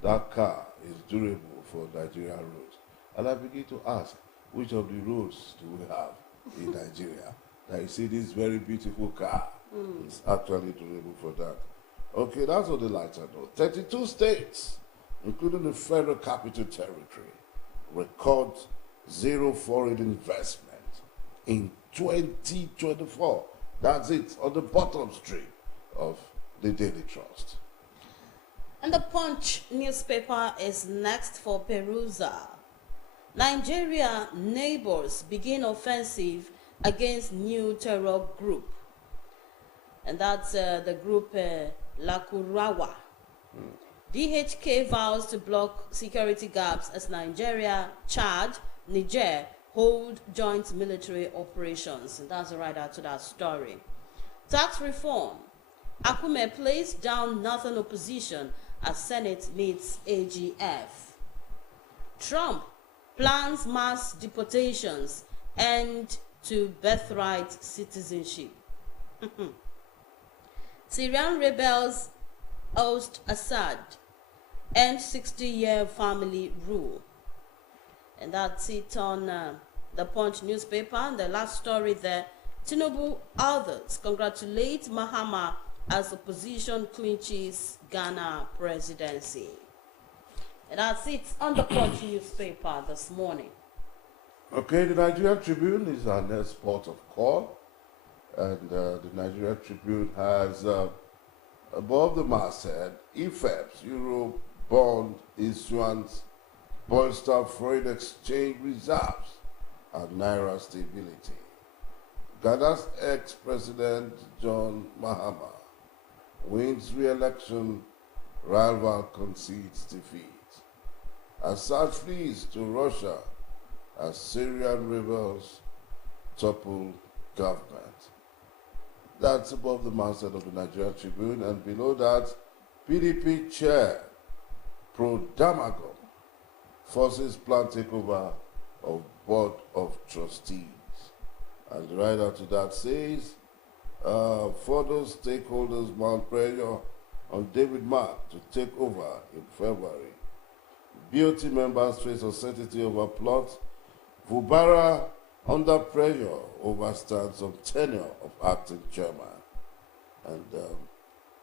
that car is durable for Nigerian roads. And I begin to ask, which of the roads do we have in Nigeria? Now you see this very beautiful car. It's actually durable for that. Okay, that's on the lighter note. 32 states, including the Federal Capital Territory, record zero foreign investment in 2024. That's it, on the bottom stream of the Daily Trust. And the Punch newspaper is next for perusal. Nigeria neighbors begin offensive against new terror group. And that's the group Lakurawa. DHK vows to block security gaps as Nigeria, Chad, Niger hold joint military operations. And that's right out to that story. Tax reform. Akume placed down northern opposition as Senate meets AGF. Trump plans mass deportations and to birthright citizenship. Syrian rebels oust Assad, end 60-year family rule. And that's it on the Punch newspaper. And the last story there, Tinubu others congratulate Mahama as opposition clinches Ghana presidency. And that's it on the Punch newspaper this morning. Okay, the Nigeria Tribune is our next port of call, and the Nigeria Tribune has above the masthead, EFEPS, Euro bond issuance, bolster foreign exchange reserves, and Naira stability. Ghana's ex-president John Mahama wins re-election, rival concedes defeat. Assad flees to Russia as Syrian rebels topple government. That's above the masthead of the Nigeria Tribune, and below that, PDP chair Pro Damagum forces planned takeover of Board of Trustees. And the writer to that says, further stakeholders mount pressure on David Mark to take over in February. BOT members face uncertainty over plot. Fubara under pressure over stance of tenure of acting chairman. And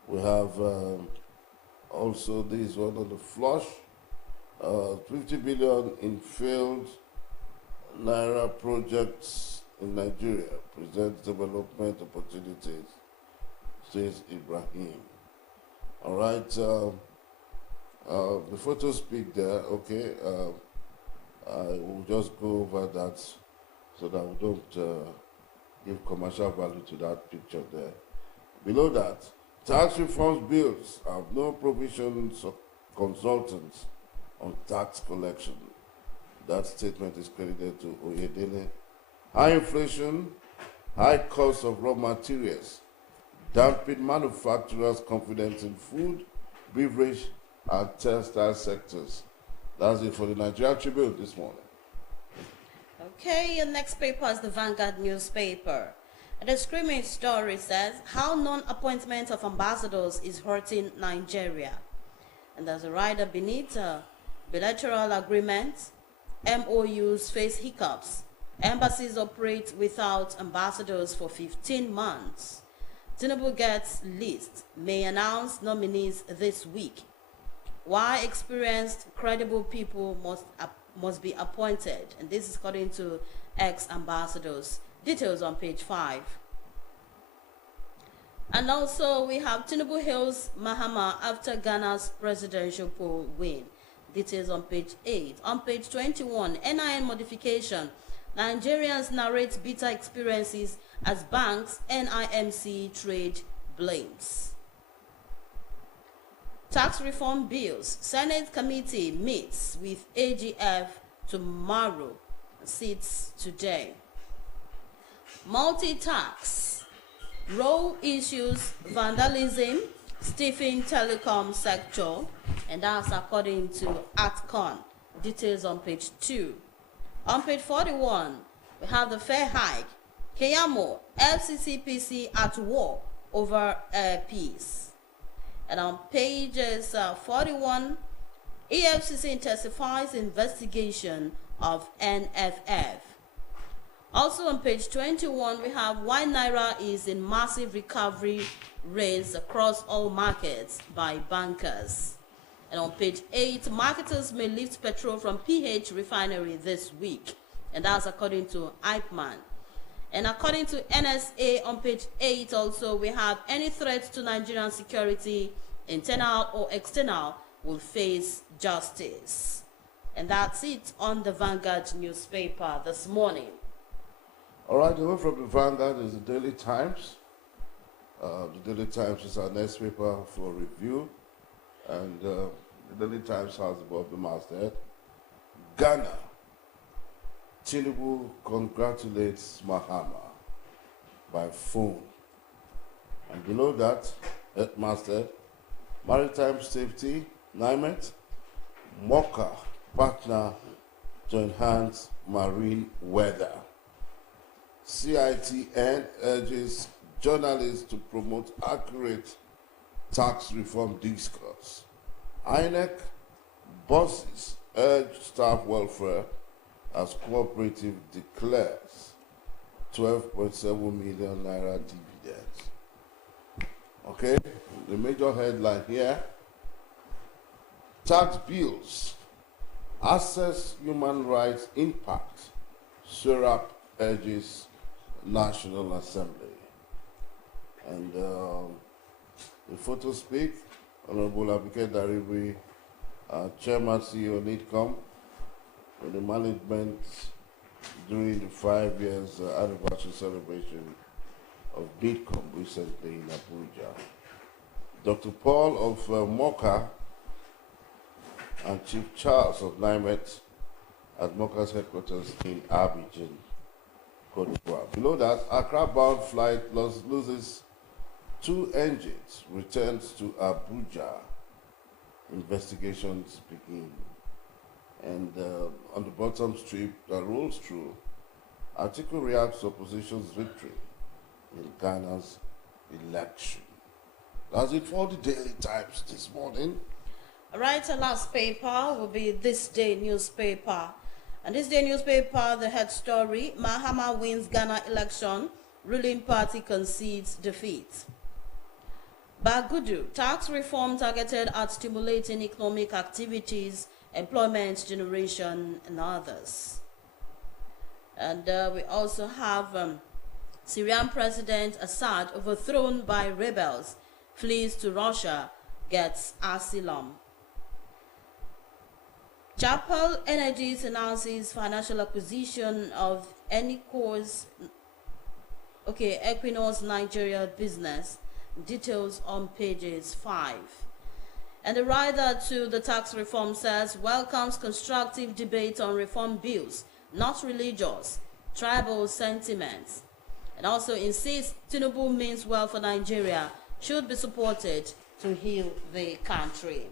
we have also this one on the flush, 50 billion in failed Naira projects in Nigeria presents development opportunities, says Ibrahim. All right, before to speak there, okay, I will just go over that so that we don't give commercial value to that picture there. Below that, tax reforms bills have no provisions of consultants on tax collection. That statement is credited to Oyedele. High inflation, high cost of raw materials, dampen manufacturers' confidence in food, beverage, and textile sectors. That's it for the Nigeria Tribune this morning. Okay, your next paper is the Vanguard newspaper. The screaming story says how non-appointment of ambassadors is hurting Nigeria. And there's a rider beneath bilateral agreements, MOUs face hiccups. Embassies operate without ambassadors for 15 months. Tinubu gets list, may announce nominees this week. Why experienced, credible people must be appointed. And this is according to ex-ambassadors. Details on page 5. And also we have Tinubu hails Mahama after Ghana's presidential poll win. Details on page 8. On page 21, NIN modification. Nigerians narrate bitter experiences as banks NIMC trade blames. Tax reform bills. Senate committee meets with AGF tomorrow. Sits today. Multi-tax. Row issues vandalism, stiffing telecom sector, and that's according to ATCON. Details on page 2. On page 41, we have the fare hike. Keyamo, FCCPC at war over peace. And on pages 41, EFCC intensifies investigation of NFF. Also on page 21, we have why Naira is in massive recovery race across all markets by bankers. And on page 8, marketers may lift petrol from PH refinery this week. And that's according to IPMAN. And according to NSA on page 8 also, we have any threat to Nigerian security, internal or external, will face justice. And that's it on the Vanguard newspaper this morning. All right, the one from the Vanguard is the Daily Times. The Daily Times is our next paper for review. And the Daily Times has above the masthead, Ghana, Tinubu congratulates Mahama by phone. And below that, at masthead, Maritime Safety, NIMET, MOCA, partner to enhance marine weather. CITN urges journalists to promote accurate tax reform discourse. INEC bosses urge staff welfare as cooperative declares 12.7 million naira dividends. Okay, the major headline here, tax bills, assess human rights impact, SURAP urges National Assembly. And the photo speak, Honorable Abike Daribi, Chairman CEO NIDCOM, with the management during the 5 years anniversary celebration of NIDCOM recently in Abuja. Dr. Paul of MOCA and Chief Charles of NIMET at MOCA's headquarters in Abidjan, Cote d'Ivoire. Below that, Accra-bound flight loses 2 engines, returns to Abuja. Investigations begin. And on the bottom strip that rolls through, Atiku reacts opposition's victory in Ghana's election. That's it for the Daily Times this morning. All right, our last paper will be This Day newspaper. And This Day newspaper, the head story, Mahama wins Ghana election, ruling party concedes defeat. Bagudu, tax reform targeted at stimulating economic activities, employment generation, and others. And we also have Syrian President Assad overthrown by rebels, flees to Russia, gets asylum. Chapel Energies announces financial acquisition of Equinor Nigeria business. Details on pages 5. And the rider to the tax reform says welcomes constructive debate on reform bills, not religious, tribal sentiments. And also insists Tinubu means well for Nigeria, should be supported to heal the country.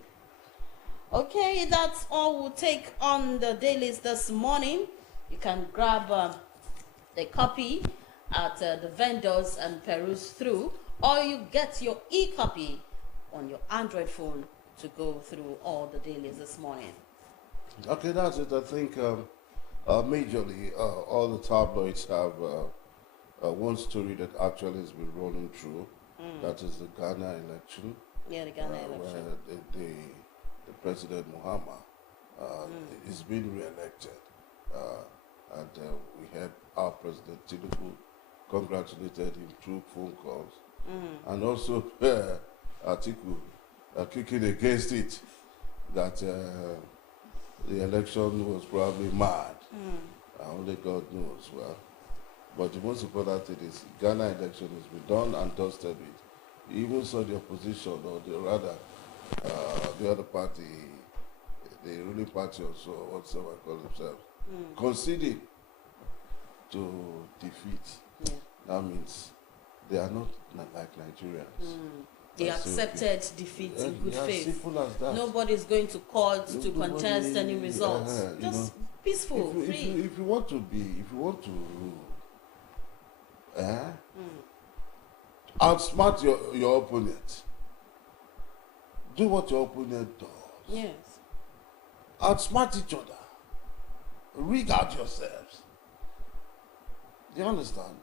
Okay, that's all we'll take on the dailies this morning. You can grab the copy at the vendors and peruse through, or you get your e-copy on your Android phone to go through all the dailies this morning. Okay, that's it. I think majorly all the tabloids have one story that actually has been rolling through. That is the Ghana election. Yeah, the Ghana election. Where the President Mahama is being re-elected. And we had our President Tinubu congratulated him through phone calls. And also Atiku kicking against it, that the election was probably mad. Only God knows. Well, but the most important thing is Ghana election has been done and dusted with. You even saw the opposition, or the other party, the ruling party also, whatever call themselves, conceding to defeat. Yeah. That means they are not like Nigerians. They accepted defeat in good faith. Simple as that. Nobody's going to court to contest any results. Just peaceful, free. If you want to rule, outsmart your opponent. Do what your opponent does. Yes. Outsmart each other. Rig out yourselves. Do you understand?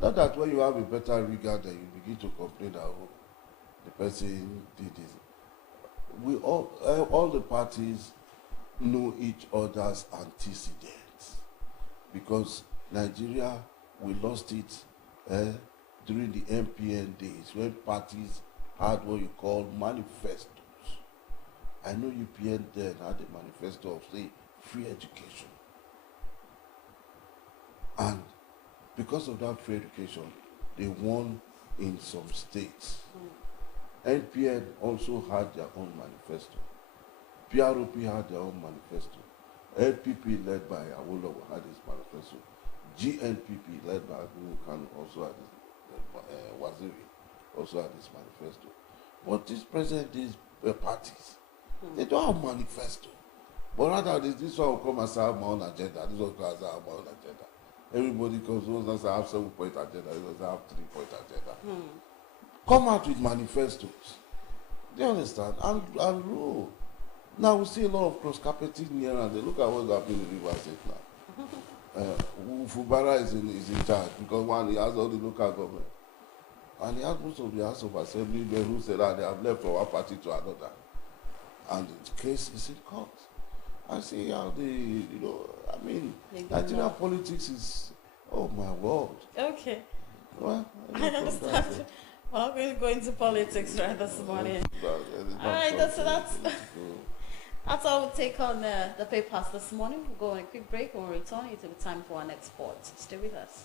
Not that when you have a better rigor, then you begin to complain that the person did this. We all the parties know each other's antecedents, because Nigeria, we lost it during the MPN days, when parties had what you call manifestos. I know UPN then had a manifesto of, say, free education. And because of that free education, they won in some states. NPN also had their own manifesto. PROP had their own manifesto. LPP, led by Awolowo, had his manifesto. GNPP, led by Abu Khan, also had his, Waziri, also had his manifesto. But this present these parties, they don't have manifesto. But rather, this one will come and say, I have my own agenda. This one will say, I have my own agenda. Everybody comes, one says, I have 7-point agenda. This one says, I have 3-point agenda. Come out with manifestos. Do you understand? And rule. Now we see a lot of cross-carpeting here and there. Look at what's happening in River State now. Fubara is in charge, because one, he has all the local government. And he has most of the House of Assembly men who said that they have left from one party to another. And the case is in court. I see how I mean, They go Nigerian more. politics is, oh my word. Okay. Well, I understand. We're not going to go into politics right this morning. All right, that's all we'll take on the papers this morning. We'll go on a quick break. When we return, it will be time for our next sport. Stay with us.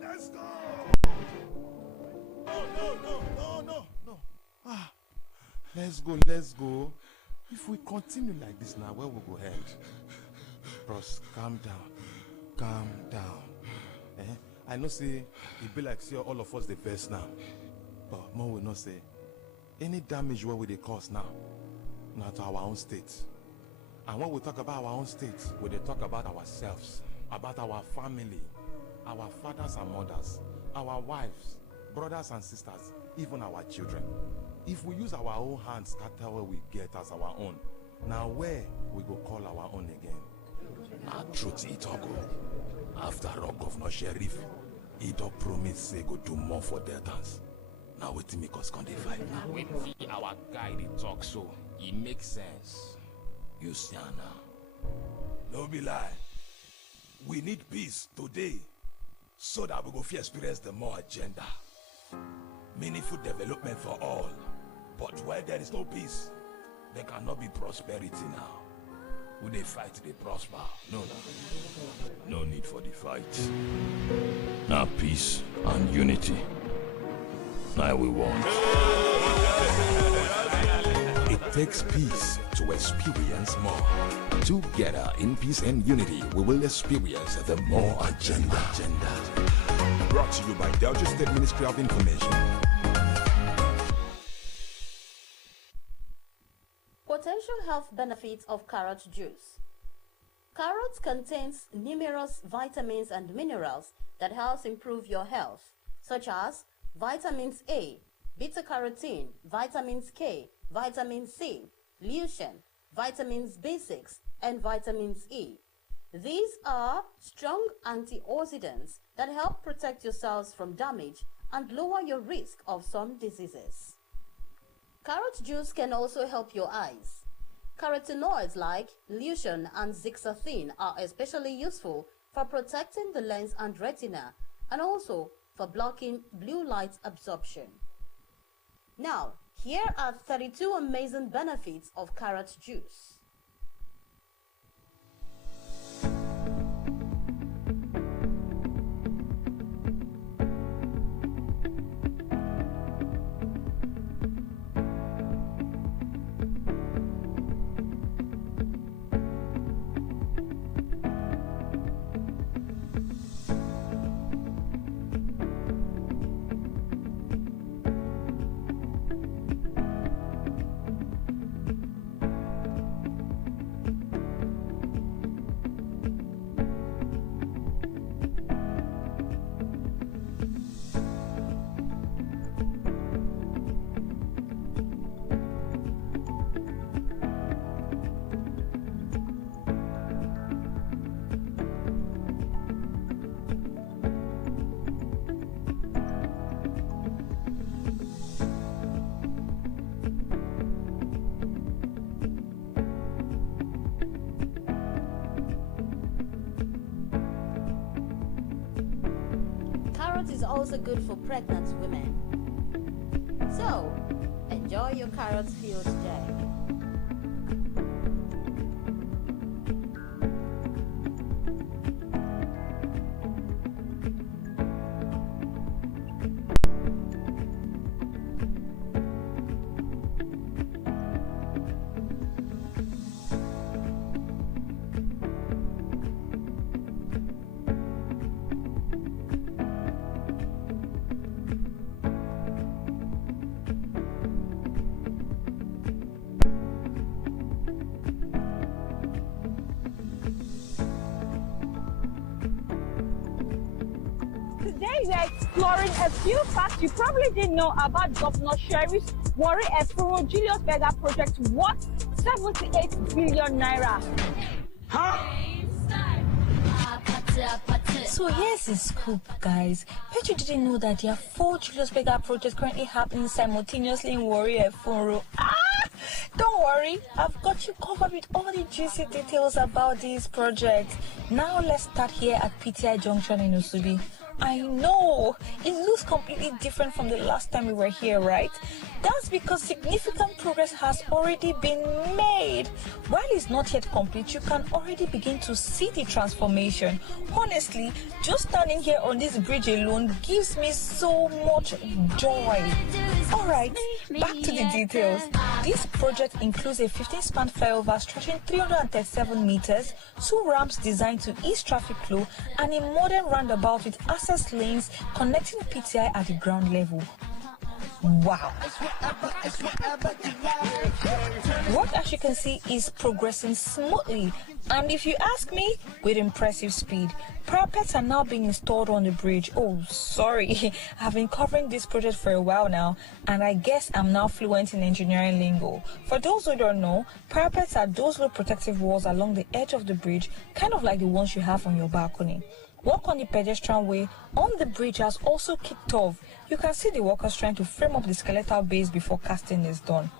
Let's go! No. Let's go. If we continue like this now, where we go head? Bros, calm down. I know say, it be like see all of us the best now. But more will not say, any damage where we they cause now, not to our own state. And when we talk about our own state, we they talk about ourselves, about our family, our fathers and mothers, our wives, brothers and sisters, even our children. If we use our own hands, scatter where we get as our own, now where we go call our own again? Now truth it all go. After all, Governor Sheriff, he don't promise say go do more for Deltans. Now wait till me cause con dey fight now. When see our guy they talk so, it makes sense. You see now. No be lie. We need peace today so that we go fit experience the more agenda. Meaningful development for all. But where there is no peace, there cannot be prosperity now. When they fight, they prosper. No need for the fight. Now peace and unity. Now we want. It takes peace to experience more. Together in peace and unity, we will experience the more agenda. Brought to you by Delta State Ministry of Information. Potential health benefits of carrot juice. Carrot contains numerous vitamins and minerals that helps improve your health, such as vitamins A, beta-carotene, vitamins K, vitamin C, lutein, vitamins B6, and vitamins E. These are strong antioxidants that help protect your cells from damage and lower your risk of some diseases. Carrot juice can also help your eyes. Carotenoids like lutein and zeaxanthin are especially useful for protecting the lens and retina and also for blocking blue light absorption. Now, here are 32 amazing benefits of carrot juice. Carrot is also good for pregnant women. So, enjoy your carrot-filled day. we are exploring a few facts you probably didn't know about Governor Sheriff's Warri Efuru Julius Berger project worth 78 billion naira. So here's the scoop, guys. Bet you didn't know that there are 4 Julius Berger projects currently happening simultaneously in Warri Efuru. Don't worry, I've got you covered with all the juicy details about these projects. Now let's start here at PTI Junction in Usubi. I know, it looks completely different from the last time we were here, right? That's because significant progress has already been made. While it's not yet complete, you can already begin to see the transformation. Honestly, just standing here on this bridge alone gives me so much joy. Alright, back to the details. This project includes a 15-span flyover stretching 337 meters, 2 ramps designed to ease traffic flow, and a modern roundabout with access lanes connecting PTI at the ground level. Wow. Work, as you can see, is progressing smoothly, and if you ask me, with impressive speed. Parapets are now being installed on the bridge. Oh, sorry, I've been covering this project for a while now, and I guess I'm now fluent in engineering lingo. For those who don't know, parapets are those little protective walls along the edge of the bridge, kind of like the ones you have on your balcony. Work on the pedestrian way on the bridge has also kicked off. You can see the workers trying to frame up the skeletal base before casting is done.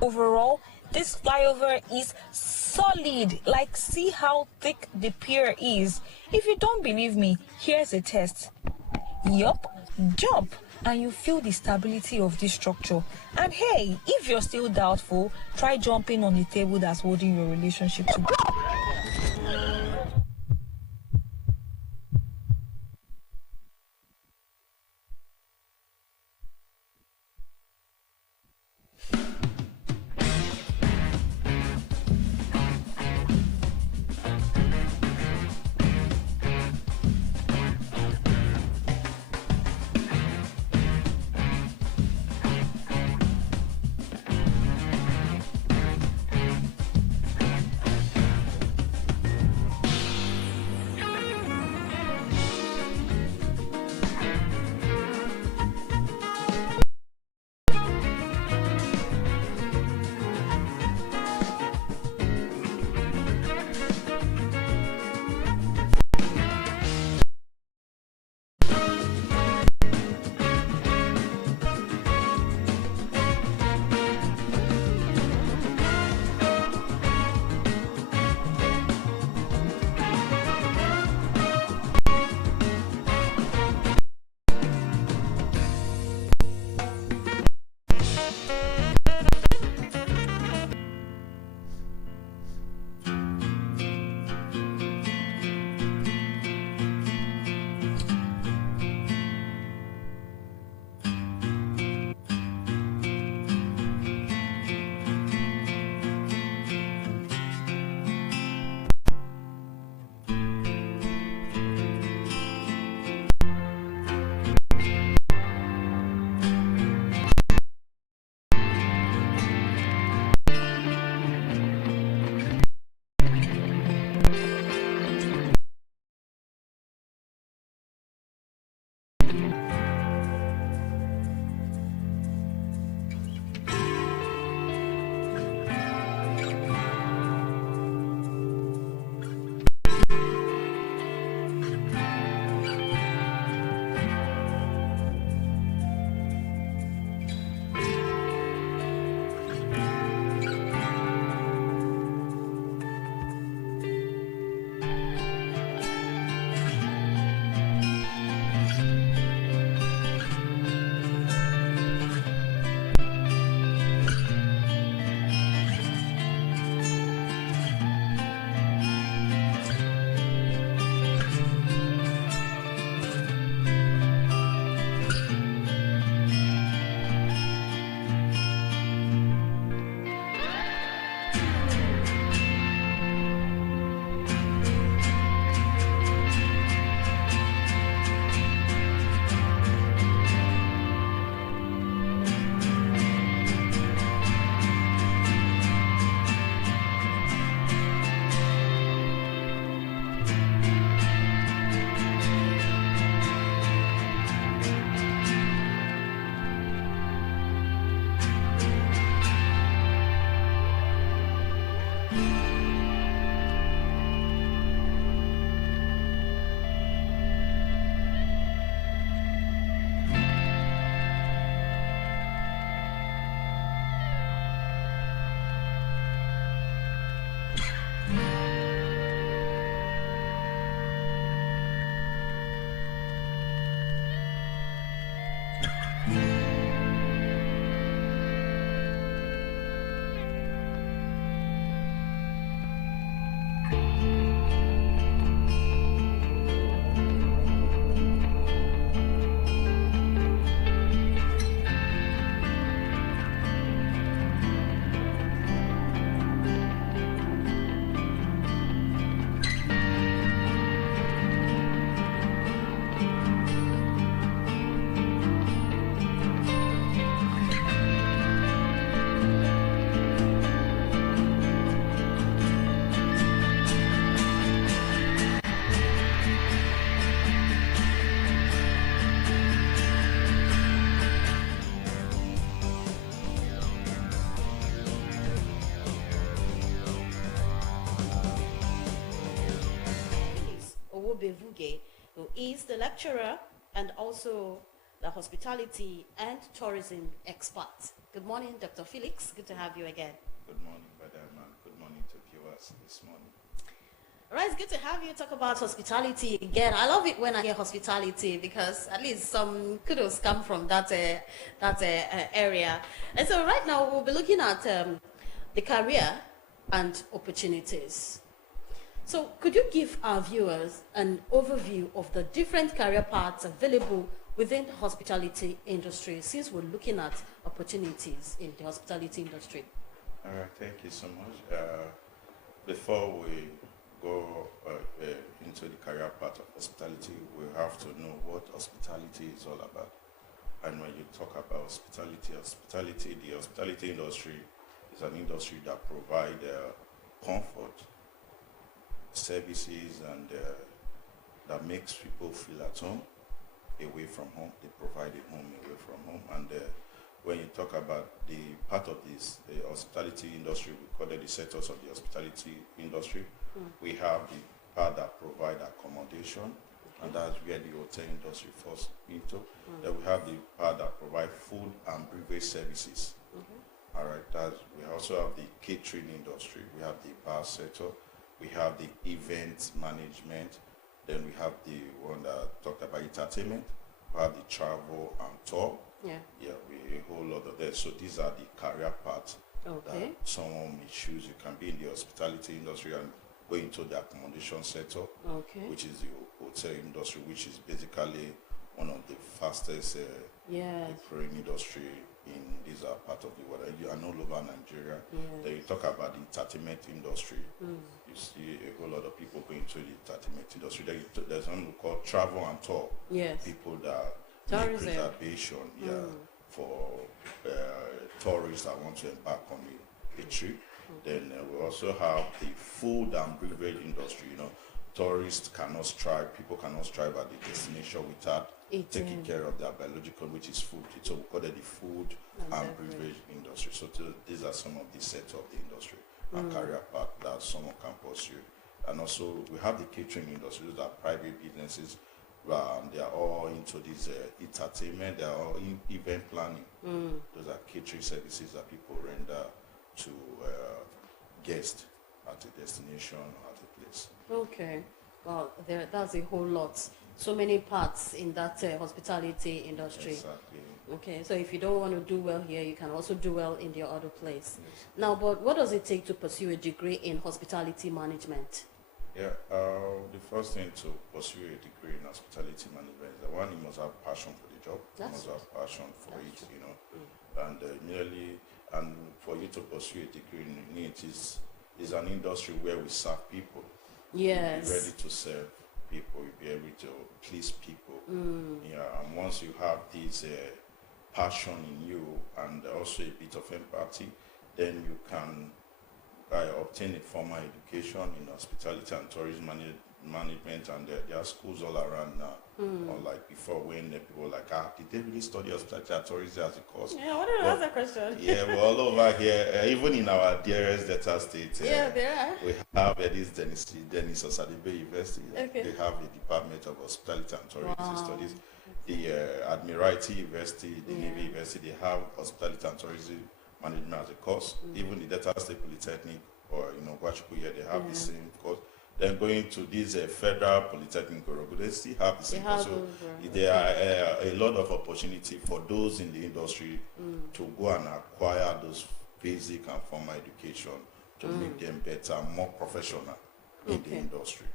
Overall, this flyover is solid. Like, see how thick the pier is. If you don't believe me, here's a test. Yup, jump and you feel the stability of this structure. And hey, if you're still doubtful, try jumping on the table that's holding your relationship together. Obevuge, who is the lecturer and also the hospitality and tourism expert. Good morning, Dr. Felix. Good to have you again. Good morning, Madam, and good morning to viewers this morning. All right, it's good to have you talk about hospitality again. I love it when I hear hospitality because at least some kudos come from that area. And so right now we'll be looking at the career and opportunities. So could you give our viewers an overview of the different career paths available within the hospitality industry, since we're looking at opportunities in the hospitality industry? All right, thank you so much. Before we go into the career part of hospitality, we have to know what hospitality is all about. And when you talk about hospitality, the hospitality industry is an industry that provides comfort, services, and that makes people feel at home, away from home. They provide a home away from home. And when you talk about the part of this hospitality industry, we call it the sectors of the hospitality industry. We have the part that provide accommodation, and that's where the hotel industry falls into. Then we have the part that provide food and beverage services. All right, we also have the catering industry. We have the bar sector. We have the event management. Then we have the one that talked about entertainment. We have the travel and tour. Yeah, we a whole lot of that. So these are the career paths that someone may choose. You can be in the hospitality industry and go into the accommodation sector, which is the hotel industry, which is basically one of the fastest growing industry in this part of the world and all over Nigeria. Then you talk about the entertainment industry. You see a whole lot of people going to the entertainment industry. There's something we call travel and tour. People that make reservation for tourists that want to embark on a trip. Then we also have the food and beverage industry. You know, tourists cannot strive, people cannot strive at the destination without taking care of their biological, which is food. So we call it the food and beverage industry. So these are some of the sectors of the industry and career path that someone can pursue. And also we have the catering industry. Those are private businesses. They are all into this entertainment. They are all in event planning. Those are catering services that people render to guests at a destination or at a place. Okay, well, that's a whole lot. So many parts in that hospitality industry. Exactly. Okay, so if you don't want to do well here, you can also do well in the other place. Now, but what does it take to pursue a degree in hospitality management? Yeah, the first thing to pursue a degree in hospitality management is that one, you must have passion for the job. You must have passion for it, you know. And for you to pursue a degree in it is an industry where we serve people. Yes. You'll be ready to serve people. You'll be able to please people. Yeah, and once you have this passion in you and also a bit of empathy, then you can obtain a formal education in hospitality and tourism management, and there are schools all around now. Unlike before, when people were like, did they really study hospitality and tourism as a course? Yeah, I wanted to ask that question. Yeah, we're all over here, even in our dearest Delta State. There are. We have this Dennis Osadebe University. They have a Department of Hospitality and Tourism Studies. The Admiralty University, the Navy University, they have hospitality and tourism management as a course. Even the Delta State Polytechnic or Gwachukwu here, they have the same course. Then going to this Federal Polytechnic Orogo, they still have the same course. So there are a lot of opportunity for those in the industry to go and acquire those basic and formal education to make them better, more professional in the industry.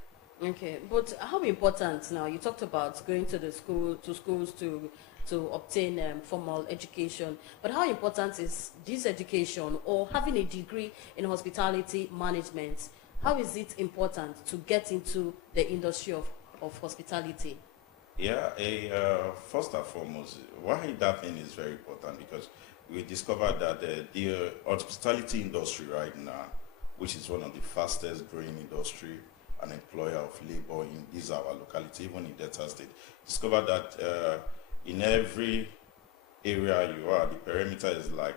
Okay, but how important now? You talked about going to the schools to obtain formal education, but how important is this education or having a degree in hospitality management? How is it important to get into the industry of hospitality? Yeah, first and foremost, why that thing is very important, because we discovered that the hospitality industry right now, which is one of the fastest growing industry, an employer of labor in this our locality, even in Delta State, discovered that in every area you are, the perimeter is like,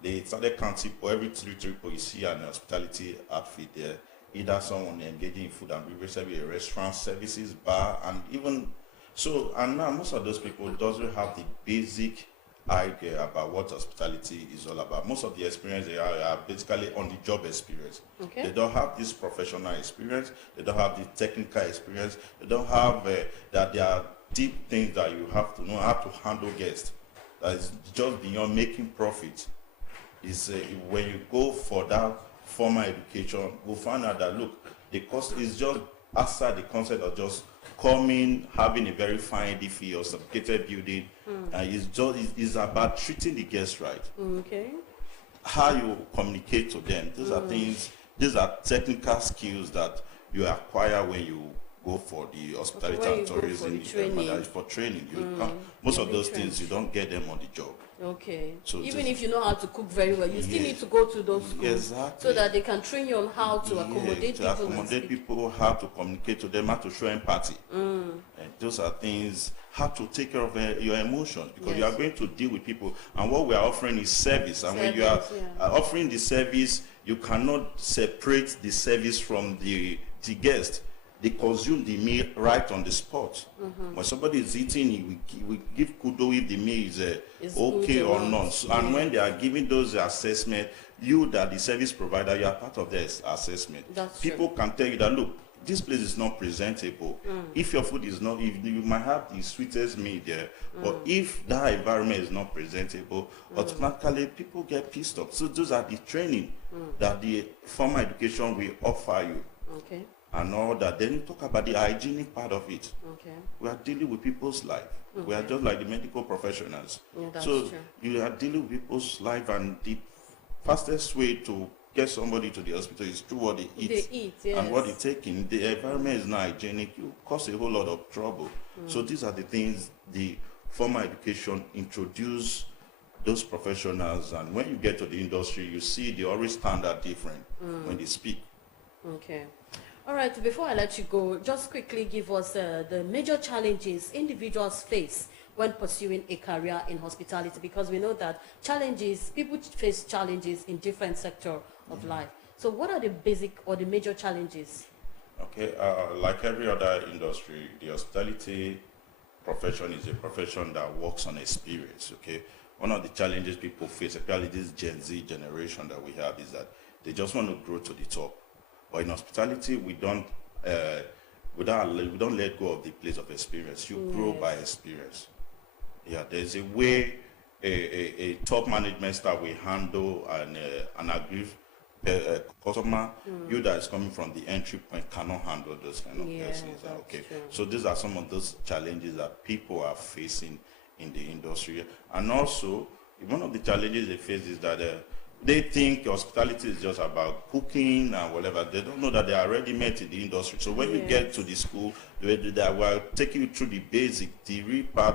they started counting for every three people you see an hospitality outfit there, either someone engaging in food and beverage service, a restaurant services, bar, and even so. And now most of those people doesn't have the basic idea about what hospitality is all about. Most of the experience they are basically on the job experience. Okay. They don't have this professional experience. They don't have the technical experience. They don't have that there are deep things that you have to know how to handle guests. That is just beyond making profit. Is when you go for that formal education, we'll find out that look, the cost is just outside the concept of just coming, having a very fine edifice or sophisticated building. It's about treating the guests right. Okay. How you communicate to them. These are things, these are technical skills that you acquire when you go for the hospitality and tourism for training. Most of those things you don't get them on the job. Okay. So even if you know how to cook very well, you still need to go to those schools so that they can train you on how to accommodate people, how to communicate to them, how to show empathy. And those are things, how to take care of your emotions, because you are going to deal with people. And what we are offering is service. And when you are offering the service, you cannot separate the service from the guest. They consume the meal right on the spot. When somebody is eating, we give kudos if the meal is okay or not. So, and when they are giving those assessments, you, that the service provider, you are part of their assessment. People can tell you that, look, this place is not presentable. If your food is not, if you might have the sweetest meal there, but if that environment is not presentable, automatically people get pissed off. So those are the training that the formal education will offer you. Okay. And all that. Then you talk about the hygienic part of it. Okay. We are dealing with people's life. We are just like the medical professionals. That's so true. You are dealing with people's life, and the fastest way to get somebody to the hospital is through what they eat. And what they take in. The environment is not hygienic. You cause a whole lot of trouble. So these are the things the formal education introduce those professionals, and when you get to the industry, you see they always stand out different when they speak. Okay. All right, before I let you go, just quickly give us the major challenges individuals face when pursuing a career in hospitality, because we know that people face challenges in different sectors of life. So what are the basic or the major challenges? Okay, like every other industry, the hospitality profession is a profession that works on experience, okay? One of the challenges people face, especially this Gen Z generation that we have, is that they just want to grow to the top. But in hospitality, we don't let go of the place of experience. You grow by experience. Yeah, there's a way a top management staff will handle an aggrieved customer. You that is coming from the entry point cannot handle those kind of persons. Okay, so these are some of those challenges that people are facing in the industry. And also, one of the challenges they face is that they think hospitality is just about cooking and whatever. They don't know that they are already met in the industry. So when you get to the school, they will take you through the basic, the real part.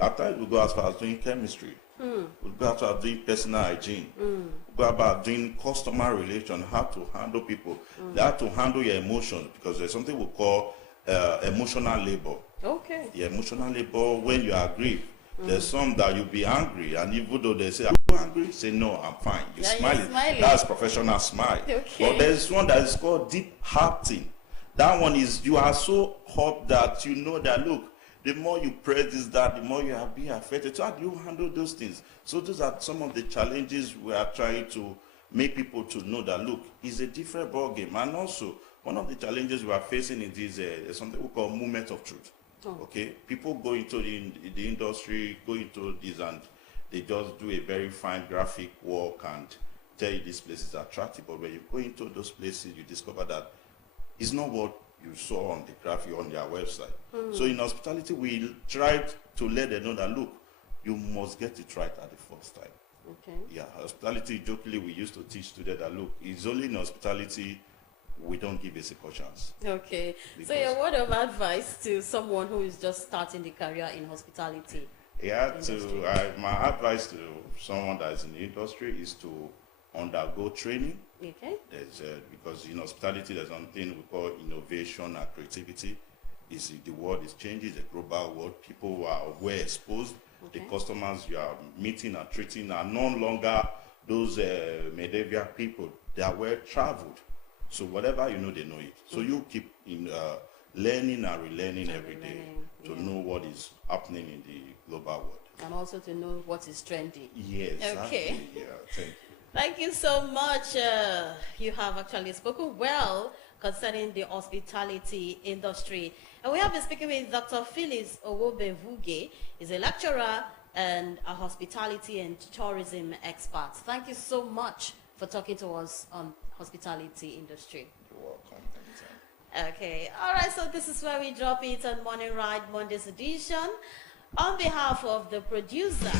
At times we go as far as doing chemistry. We go as far as doing personal hygiene. We go about doing customer relation, how to handle people. They have to handle your emotions, because there's something we call emotional labor. Okay. The emotional labor, when you are grieved, there's some that you'll be angry, and even though they say, "Are you angry?" Say, "No, I'm fine." You're smiling. That's professional smile. Okay. But there's one that is called deep hearting. That one is you are so hot that you know that, look, the more you press this, that the more you are being affected. So how do you handle those things? So those are some of the challenges we are trying to make people to know that, look, it's a different ball game. And also, one of the challenges we are facing in this something we call movement of truth. Okay, people go into the industry, go into this, and they just do a very fine graphic work and tell you this place is attractive. But when you go into those places, you discover that it's not what you saw on the graphic on their website. So in hospitality, we try to let them know that, look, you must get it right at the first time. Okay. Yeah, hospitality, jokingly, we used to teach students that, look, it's only in hospitality we don't give a second chance. Okay. So your word of advice to someone who is just starting the career in hospitality? My advice to someone that is in the industry is to undergo training. Okay. Because in hospitality there's something we call innovation and creativity. The world is changing, it's a global world. People are well exposed. The customers you are meeting and treating are no longer those medieval people. They are well traveled. So whatever you know, they know it. So you keep learning and relearning every day to know what is happening in the global world. And also to know what is trendy. Yes. Okay. Yeah, thank you. Thank you so much. You have actually spoken well concerning the hospitality industry. And we have been speaking with Dr. Phyllis Owobevuge. He's a lecturer and a hospitality and tourism expert. Thank you so much for talking to us on hospitality industry. You're welcome. Anytime. Okay. All right. So this is where we drop it on Morning Ride Monday's edition. On behalf of the producer,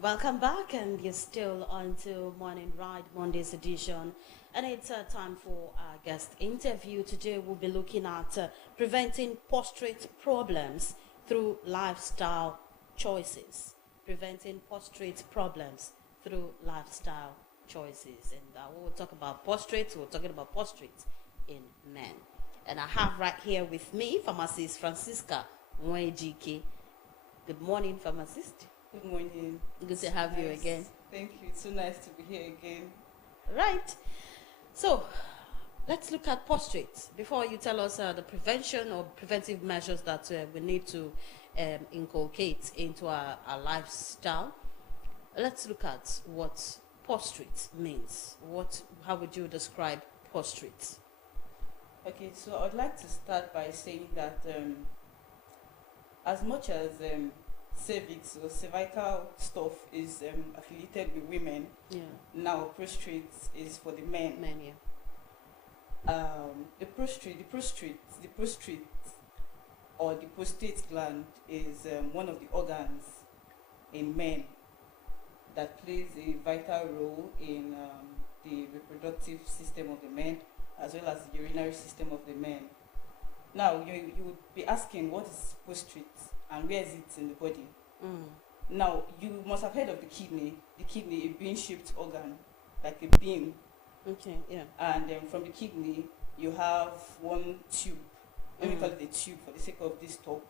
welcome back, and you're still on to Morning Ride Monday's edition, and it's time for our guest interview. Today we'll be looking at preventing prostate problems through lifestyle choices. Preventing prostate problems through lifestyle choices, and we'll talk about prostate. We're talking about prostate in men, and I have right here with me pharmacist Francisca Mwejike. Good morning, pharmacist. Good morning. Good to have you again. Thank you. It's so nice to be here again. Right. So, let's look at prostate. Before you tell us the prevention or preventive measures that we need to inculcate into our lifestyle, let's look at what prostate means. How would you describe prostate? Okay, so I'd like to start by saying that as much as cervix or cervical stuff is affiliated with women, now prostate is for the men. The prostate or the prostate gland is one of the organs in men that plays a vital role in the reproductive system of the men, as well as the urinary system of the men. Now, you would be asking, what is prostate and where is it in the body? Now, you must have heard of the kidney, a bean-shaped organ, like a bean. Okay, yeah. And from the kidney, you have one tube. Let me call it a tube for the sake of this talk.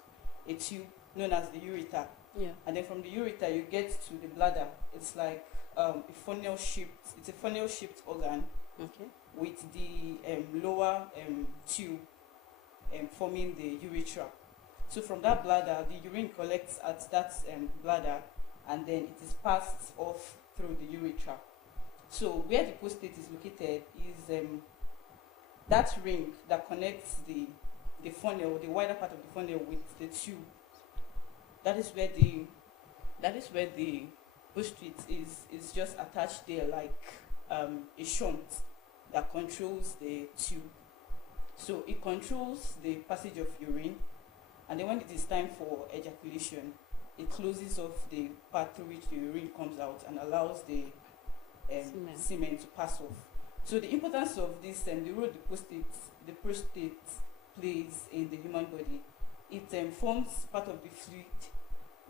A tube known as the ureter. Yeah. And then from the ureter, you get to the bladder. It's like a funnel-shaped organ. Okay. With the lower tube forming the urethra. So from that bladder, the urine collects at that bladder, and then it is passed off through the urethra. So where the prostate is located is that ring that connects the funnel, the wider part of the funnel, with the tube. That is where the prostate is just attached there, like a shunt that controls the tube. So it controls the passage of urine, and then when it is time for ejaculation, it closes off the part through which the urine comes out and allows the semen to pass off. So the importance of this and the role the prostate plays in the human body, it forms part of the fluid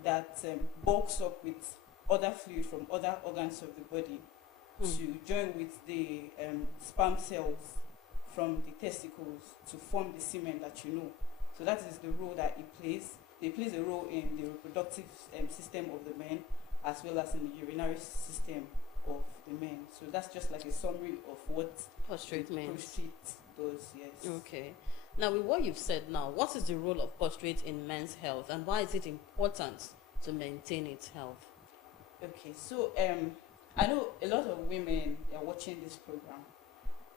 that bulks up with other fluid from other organs of the body to join with the sperm cells from the testicles to form the semen that you know. So that is the role that it plays. It plays a role in the reproductive system of the men, as well as in the urinary system of the men. So that's just like a summary of what prostate means. Prostate does, yes. Okay. Now, with what you've said now, what is the role of prostate in men's health, and why is it important to maintain its health? Okay, so I know a lot of women are watching this program.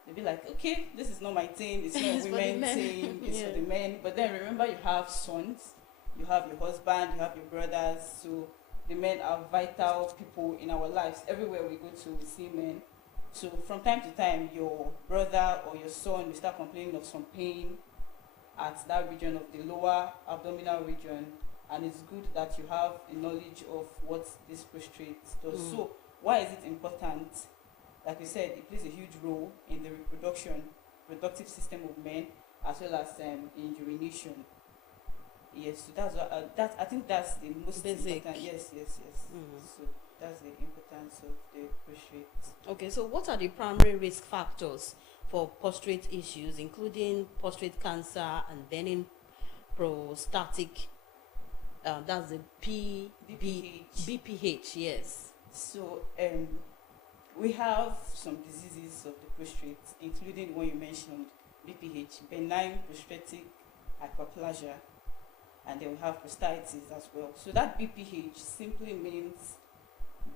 They'll be like, okay, this is not my thing, it's not women's thing, it's for the men. But then remember, you have sons, you have your husband, you have your brothers. So the men are vital people in our lives. Everywhere we go to, we see men. So from time to time, your brother or your son will start complaining of some pain at that region of the lower abdominal region. and it's good that you have a knowledge of what this prostate does. So why is it important? Like we said, it plays a huge role in the reproductive system of men, as well as in urination. Yes, so that's what, I think that's the most Basic. important. Yes. So that's the importance of the prostate. Okay, so what are the primary risk factors for prostate issues, including prostate cancer and benign prostatic? That's the BPH. Yes. So we have some diseases of the prostate, including one you mentioned, BPH, benign prostatic hyperplasia, and then we have prostatitis as well. So that BPH simply means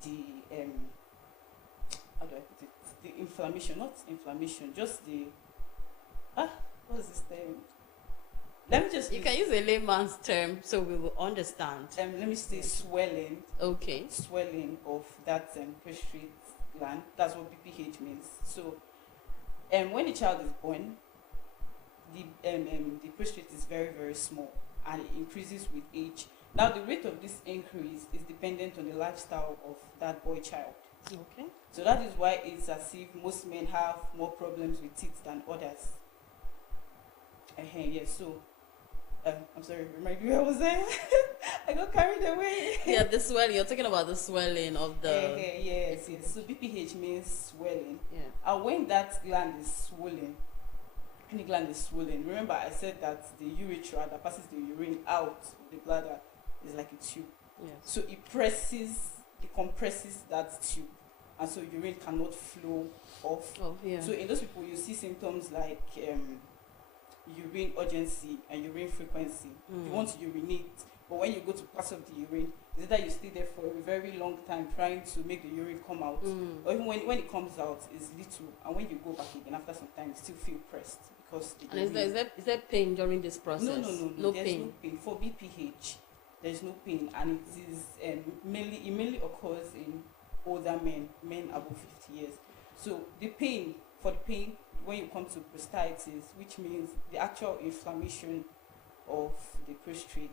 the how do I put it? The inflammation, not inflammation, just the what's this term? Let me just. You can use a layman's term so we will understand. Let me say swelling. Okay. Swelling of that prostate gland. That's what BPH means. So, when the child is born, the prostate is very, very small, and it increases with age. Now, the rate of this increase is dependent on the lifestyle of that boy child. Okay. So that is why it's as if most men have more problems with teeth than others. Yes. So, I'm sorry. Remind me where I was there. I got carried away. Yeah, the swelling. You're talking about the swelling of the. Yes. So BPH means swelling. Yeah. And when that gland is swollen, any gland is swollen. Remember, I said that the urethra that passes the urine out of the bladder is like a tube. Yes. So it compresses that tube, and so urine cannot flow off. Oh, yeah. So in those people, you see symptoms like urine urgency and urine frequency. You want to urinate, but when you go to pass off the urine, is that you stay there for a very long time trying to make the urine come out, or even when it comes out, it's little, and when you go back again after some time, you still feel pressed because. And is there pain during this process? No There's pain. No pain for BPH. There's no pain, and it is mainly occurs in older men above 50 years. So the pain when you come to prostatitis, which means the actual inflammation of the prostate.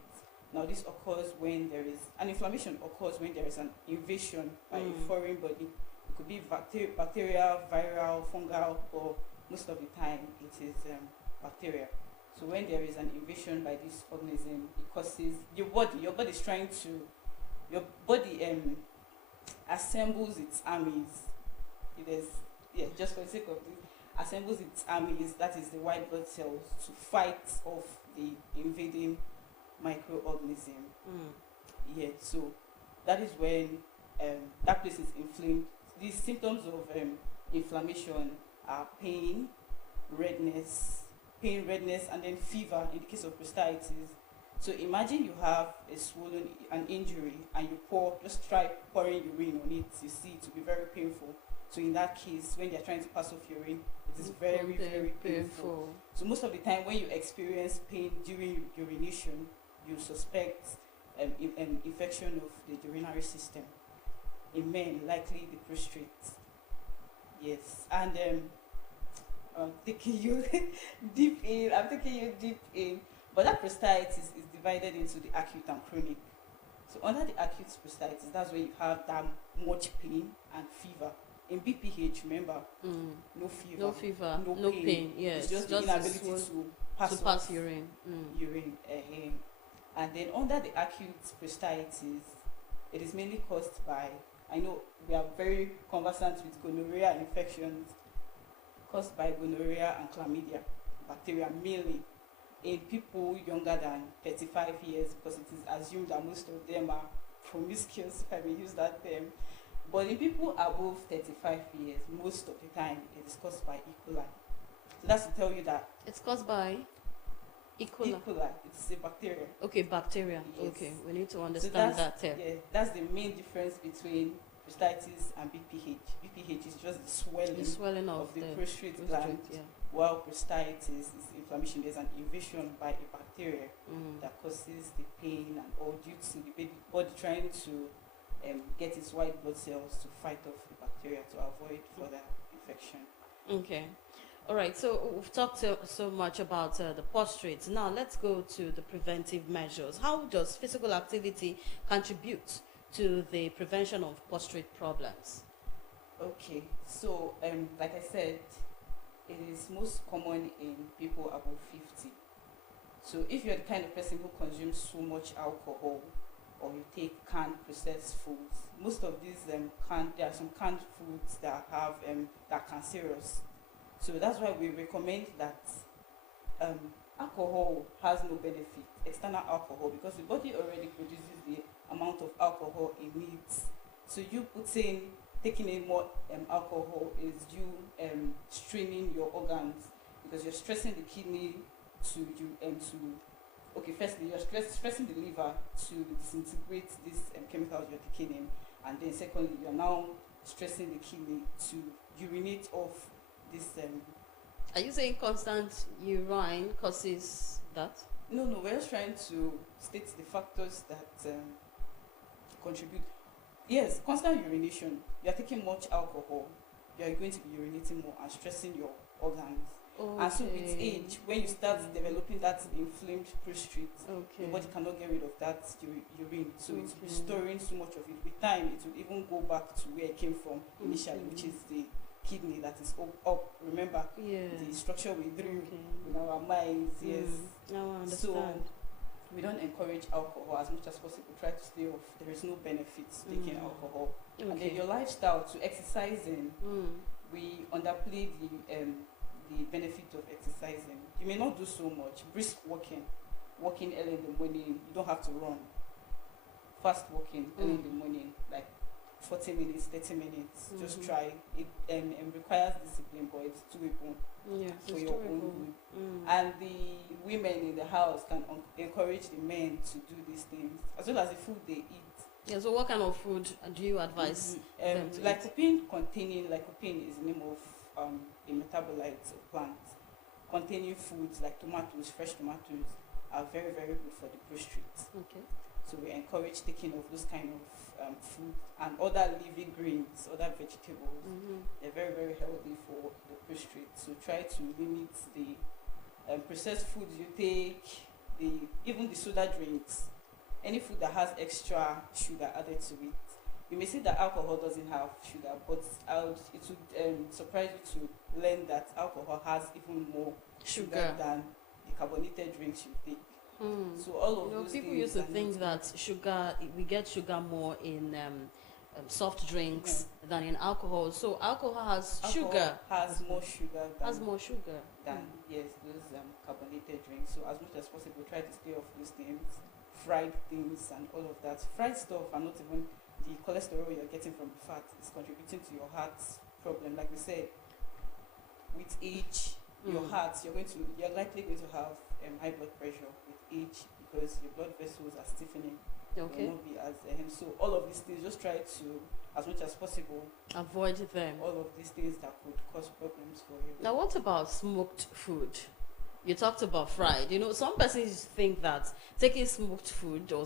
Now this occurs when there is an inflammation when there is an invasion by a foreign body. It could be bacterial, viral, fungal, or most of the time it is bacteria. So when there is an invasion by this organism, it causes your body is trying to, your body assembles its armies. It is, just for the sake of this, assembles its armies, that is the white blood cells, to fight off the invading microorganism. So that is when that place is inflamed. These symptoms of inflammation are pain, redness, and then fever in the case of prostatitis. So imagine you have an injury, and you try pouring urine on it. You see it to be very painful. So in that case, when they're trying to pass off urine, it is very, very painful. So most of the time when you experience pain during urination, you suspect infection of the urinary system. In men, likely the prostate. Yes, and I'm taking you deep in. But that prostatitis is divided into the acute and chronic. So under the acute prostatitis, that's where you have that much pain and fever. In BPH, remember, no fever, no pain. Yes, it's just the inability to pass urine. And then under the acute prostatitis, it is mainly caused by, I know we are very conversant with gonorrhea infections, caused by gonorrhea and chlamydia bacteria, mainly in people younger than 35 years, because it is assumed that most of them are promiscuous, if I may use that term. But in people above 35 years, most of the time, it is caused by E. coli. So that's to tell you that it's caused by E. coli. E. coli. It's a bacteria. Okay, bacteria. Yes. Okay, we need to understand that term. Yeah, that's the main difference between prostatitis and BPH. BPH is just the swelling of the prostate gland, while prostatitis is inflammation. There's an invasion by a bacteria that causes the pain, and all due to the body trying to get its white blood cells to fight off the bacteria to avoid further infection. Okay. All right, so we've talked so much about the prostrates. Now let's go to the preventive measures. How does physical activity contribute to the prevention of prostrate problems? Okay, so like I said, it is most common in people above 50. So if you're the kind of person who consumes so much alcohol, or you take canned processed foods, most of these there are some canned foods that have that are cancerous. So that's why we recommend that alcohol has no benefit, external alcohol, because the body already produces the amount of alcohol it needs. So you taking in more alcohol is you straining your organs, because you're stressing the kidney okay, firstly you're stressing the liver to disintegrate these chemicals you're taking in, and then secondly you're now stressing the kidney to urinate off this. Are you saying constant urine causes that? No, we're just trying to state the factors that contribute. Yes, constant urination. You're taking much alcohol, you're going to be urinating more and stressing your organs. Okay. And so with age, when you start developing that inflamed prostate, your body cannot get rid of that urine, so it will be storing so much of it. With time, it will even go back to where it came from initially, which is the kidney that is up. Remember, the structure we drew in our minds. Yes. Now I understand. So we don't encourage alcohol as much as possible. Try to stay off. There is no benefits taking alcohol. And then your lifestyle, to exercising, we underplay the benefit of exercising. You may not do so much. Brisk walking early in the morning. You don't have to run. Fast walking early in the morning, like 40 minutes, 30 minutes. Just try it. Requires discipline, but it's doable for your own good. And the women in the house can encourage the men to do these things, as well as the food they eat. Yeah, so what kind of food do you advise them to lycopene is the name of a metabolite of plants. Containing foods like tomatoes, fresh tomatoes, are very, very good for the prostate. Okay. So we encourage taking of those kind of food and other leafy greens, other vegetables. They're very, very healthy for the prostate. So try to limit the processed foods you take, even the soda drinks, any food that has extra sugar added to it. You may see that alcohol doesn't have sugar, but it would surprise you to learn that alcohol has even more sugar than the carbonated drinks you take. So all of those people things used to think that we get sugar more in soft drinks than in alcohol. So alcohol has more sugar than Mm. those carbonated drinks. So as much as possible, try to stay off those things, fried things and all of that. Fried stuff, and not even the cholesterol you're getting from the fat is contributing to your heart problem. Like we said, with age, your heart, you're likely going to have high blood pressure with age, because your blood vessels are stiffening. Okay. Will not be as so all of these things, just try to, as much as possible, avoid them. All of these things that could cause problems for you. Now, what about smoked food? You talked about fried. You know, some persons think that taking smoked food or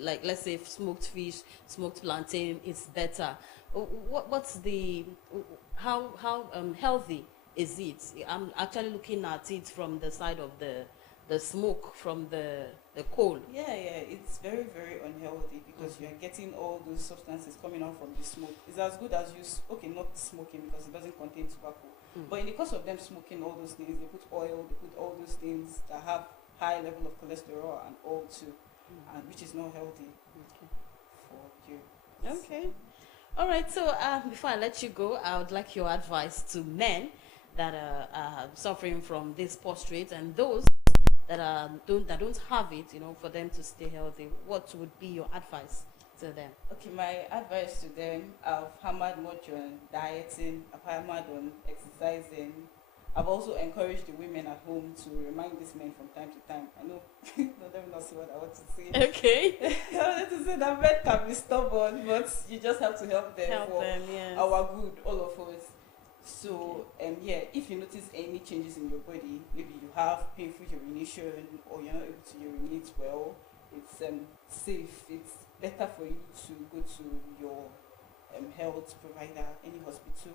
let's say smoked fish, smoked plantain is better. How healthy is it? I'm actually looking at it from the side of the smoke from the coal. Yeah, it's very, very unhealthy, because you're getting all those substances coming out from the smoke. It's as good as not smoking, because it doesn't contain tobacco. But in the course of them smoking all those things, they put oil, they put all those things that have high level of cholesterol and all too, and which is not healthy for you. Okay. All right. So before I let you go, I would like your advice to men that are suffering from this prostrate, and those that don't have it, for them to stay healthy. What would be your advice to them? Okay, my advice to them: I've hammered much on dieting, I've hammered on exercising. I've also encouraged the women at home to remind these men from time to time. I know, let me not say what I want to say. Okay. I wanted to say that men can be stubborn, but you just have to help them yes. Our good, all of us. So, if you notice any changes in your body, maybe you have painful urination, or you're not able to urinate well, it's safe. It's better for you to go to your health provider, any hospital,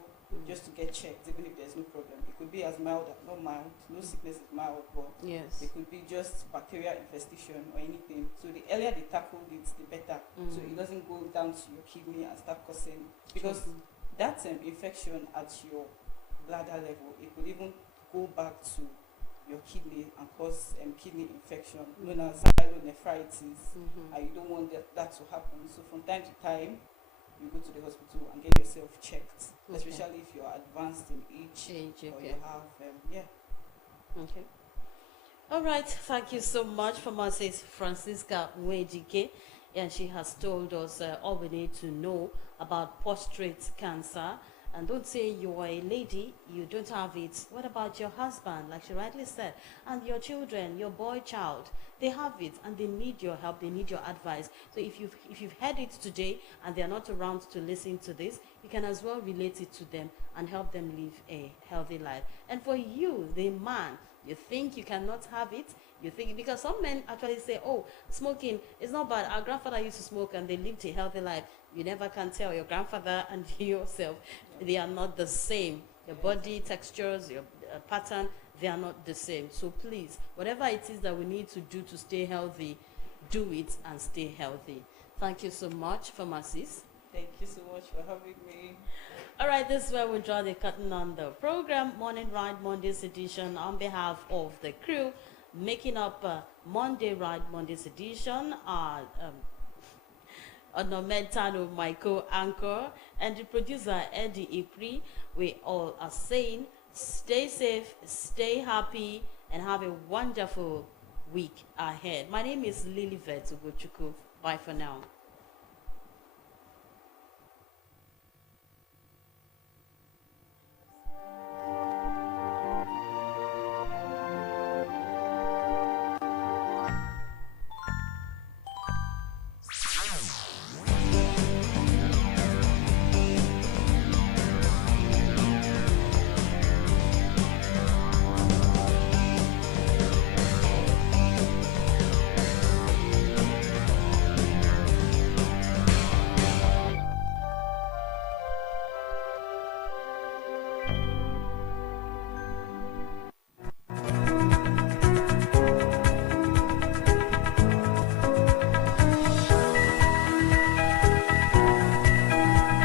just to get checked, even if there's no problem. It could be as mild, not mild, no sickness is mild, but Yes. it could be just bacterial infestation or anything. So the earlier they tackle it, the better. So it doesn't go down to your kidney and start causing, because that infection at your bladder level, it could even go back to your kidney and cause kidney infection known as pyelonephritis, and you don't want that to happen. So from time to time, you go to the hospital and get yourself checked, especially if you're advanced in age, or you have, Okay. All right. Thank you so much, Pharmacist Francisca Nwejike. And she has told us all we need to know about prostate cancer. And don't say you are a lady, you don't have it. What about your husband, like she rightly said, and your children, your boy child? They have it and they need your help, they need your advice. So if you've heard it today and they're not around to listen to this, you can as well relate it to them and help them live a healthy life. And for you, the man, you think you cannot have it, you think, because some men actually say, oh, smoking is not bad. Our grandfather used to smoke and they lived a healthy life. You never can tell. Your grandfather and yourself, they are not the same. Your body textures, your pattern, they are not the same. So please, whatever it is that we need to do to stay healthy, do it and stay healthy. Thank you so much, Pharmacist. Thank you so much for having me. All right, this is where we draw the curtain on the program, Morning Ride Mondays edition. On behalf of the crew making up Monday Ride Mondays edition, Onomentano Michael Anchor, and the producer Eddie Ipri, we all are saying stay safe, stay happy, and have a wonderful week ahead. My name is Lilibet Ugochukwu. Bye for now.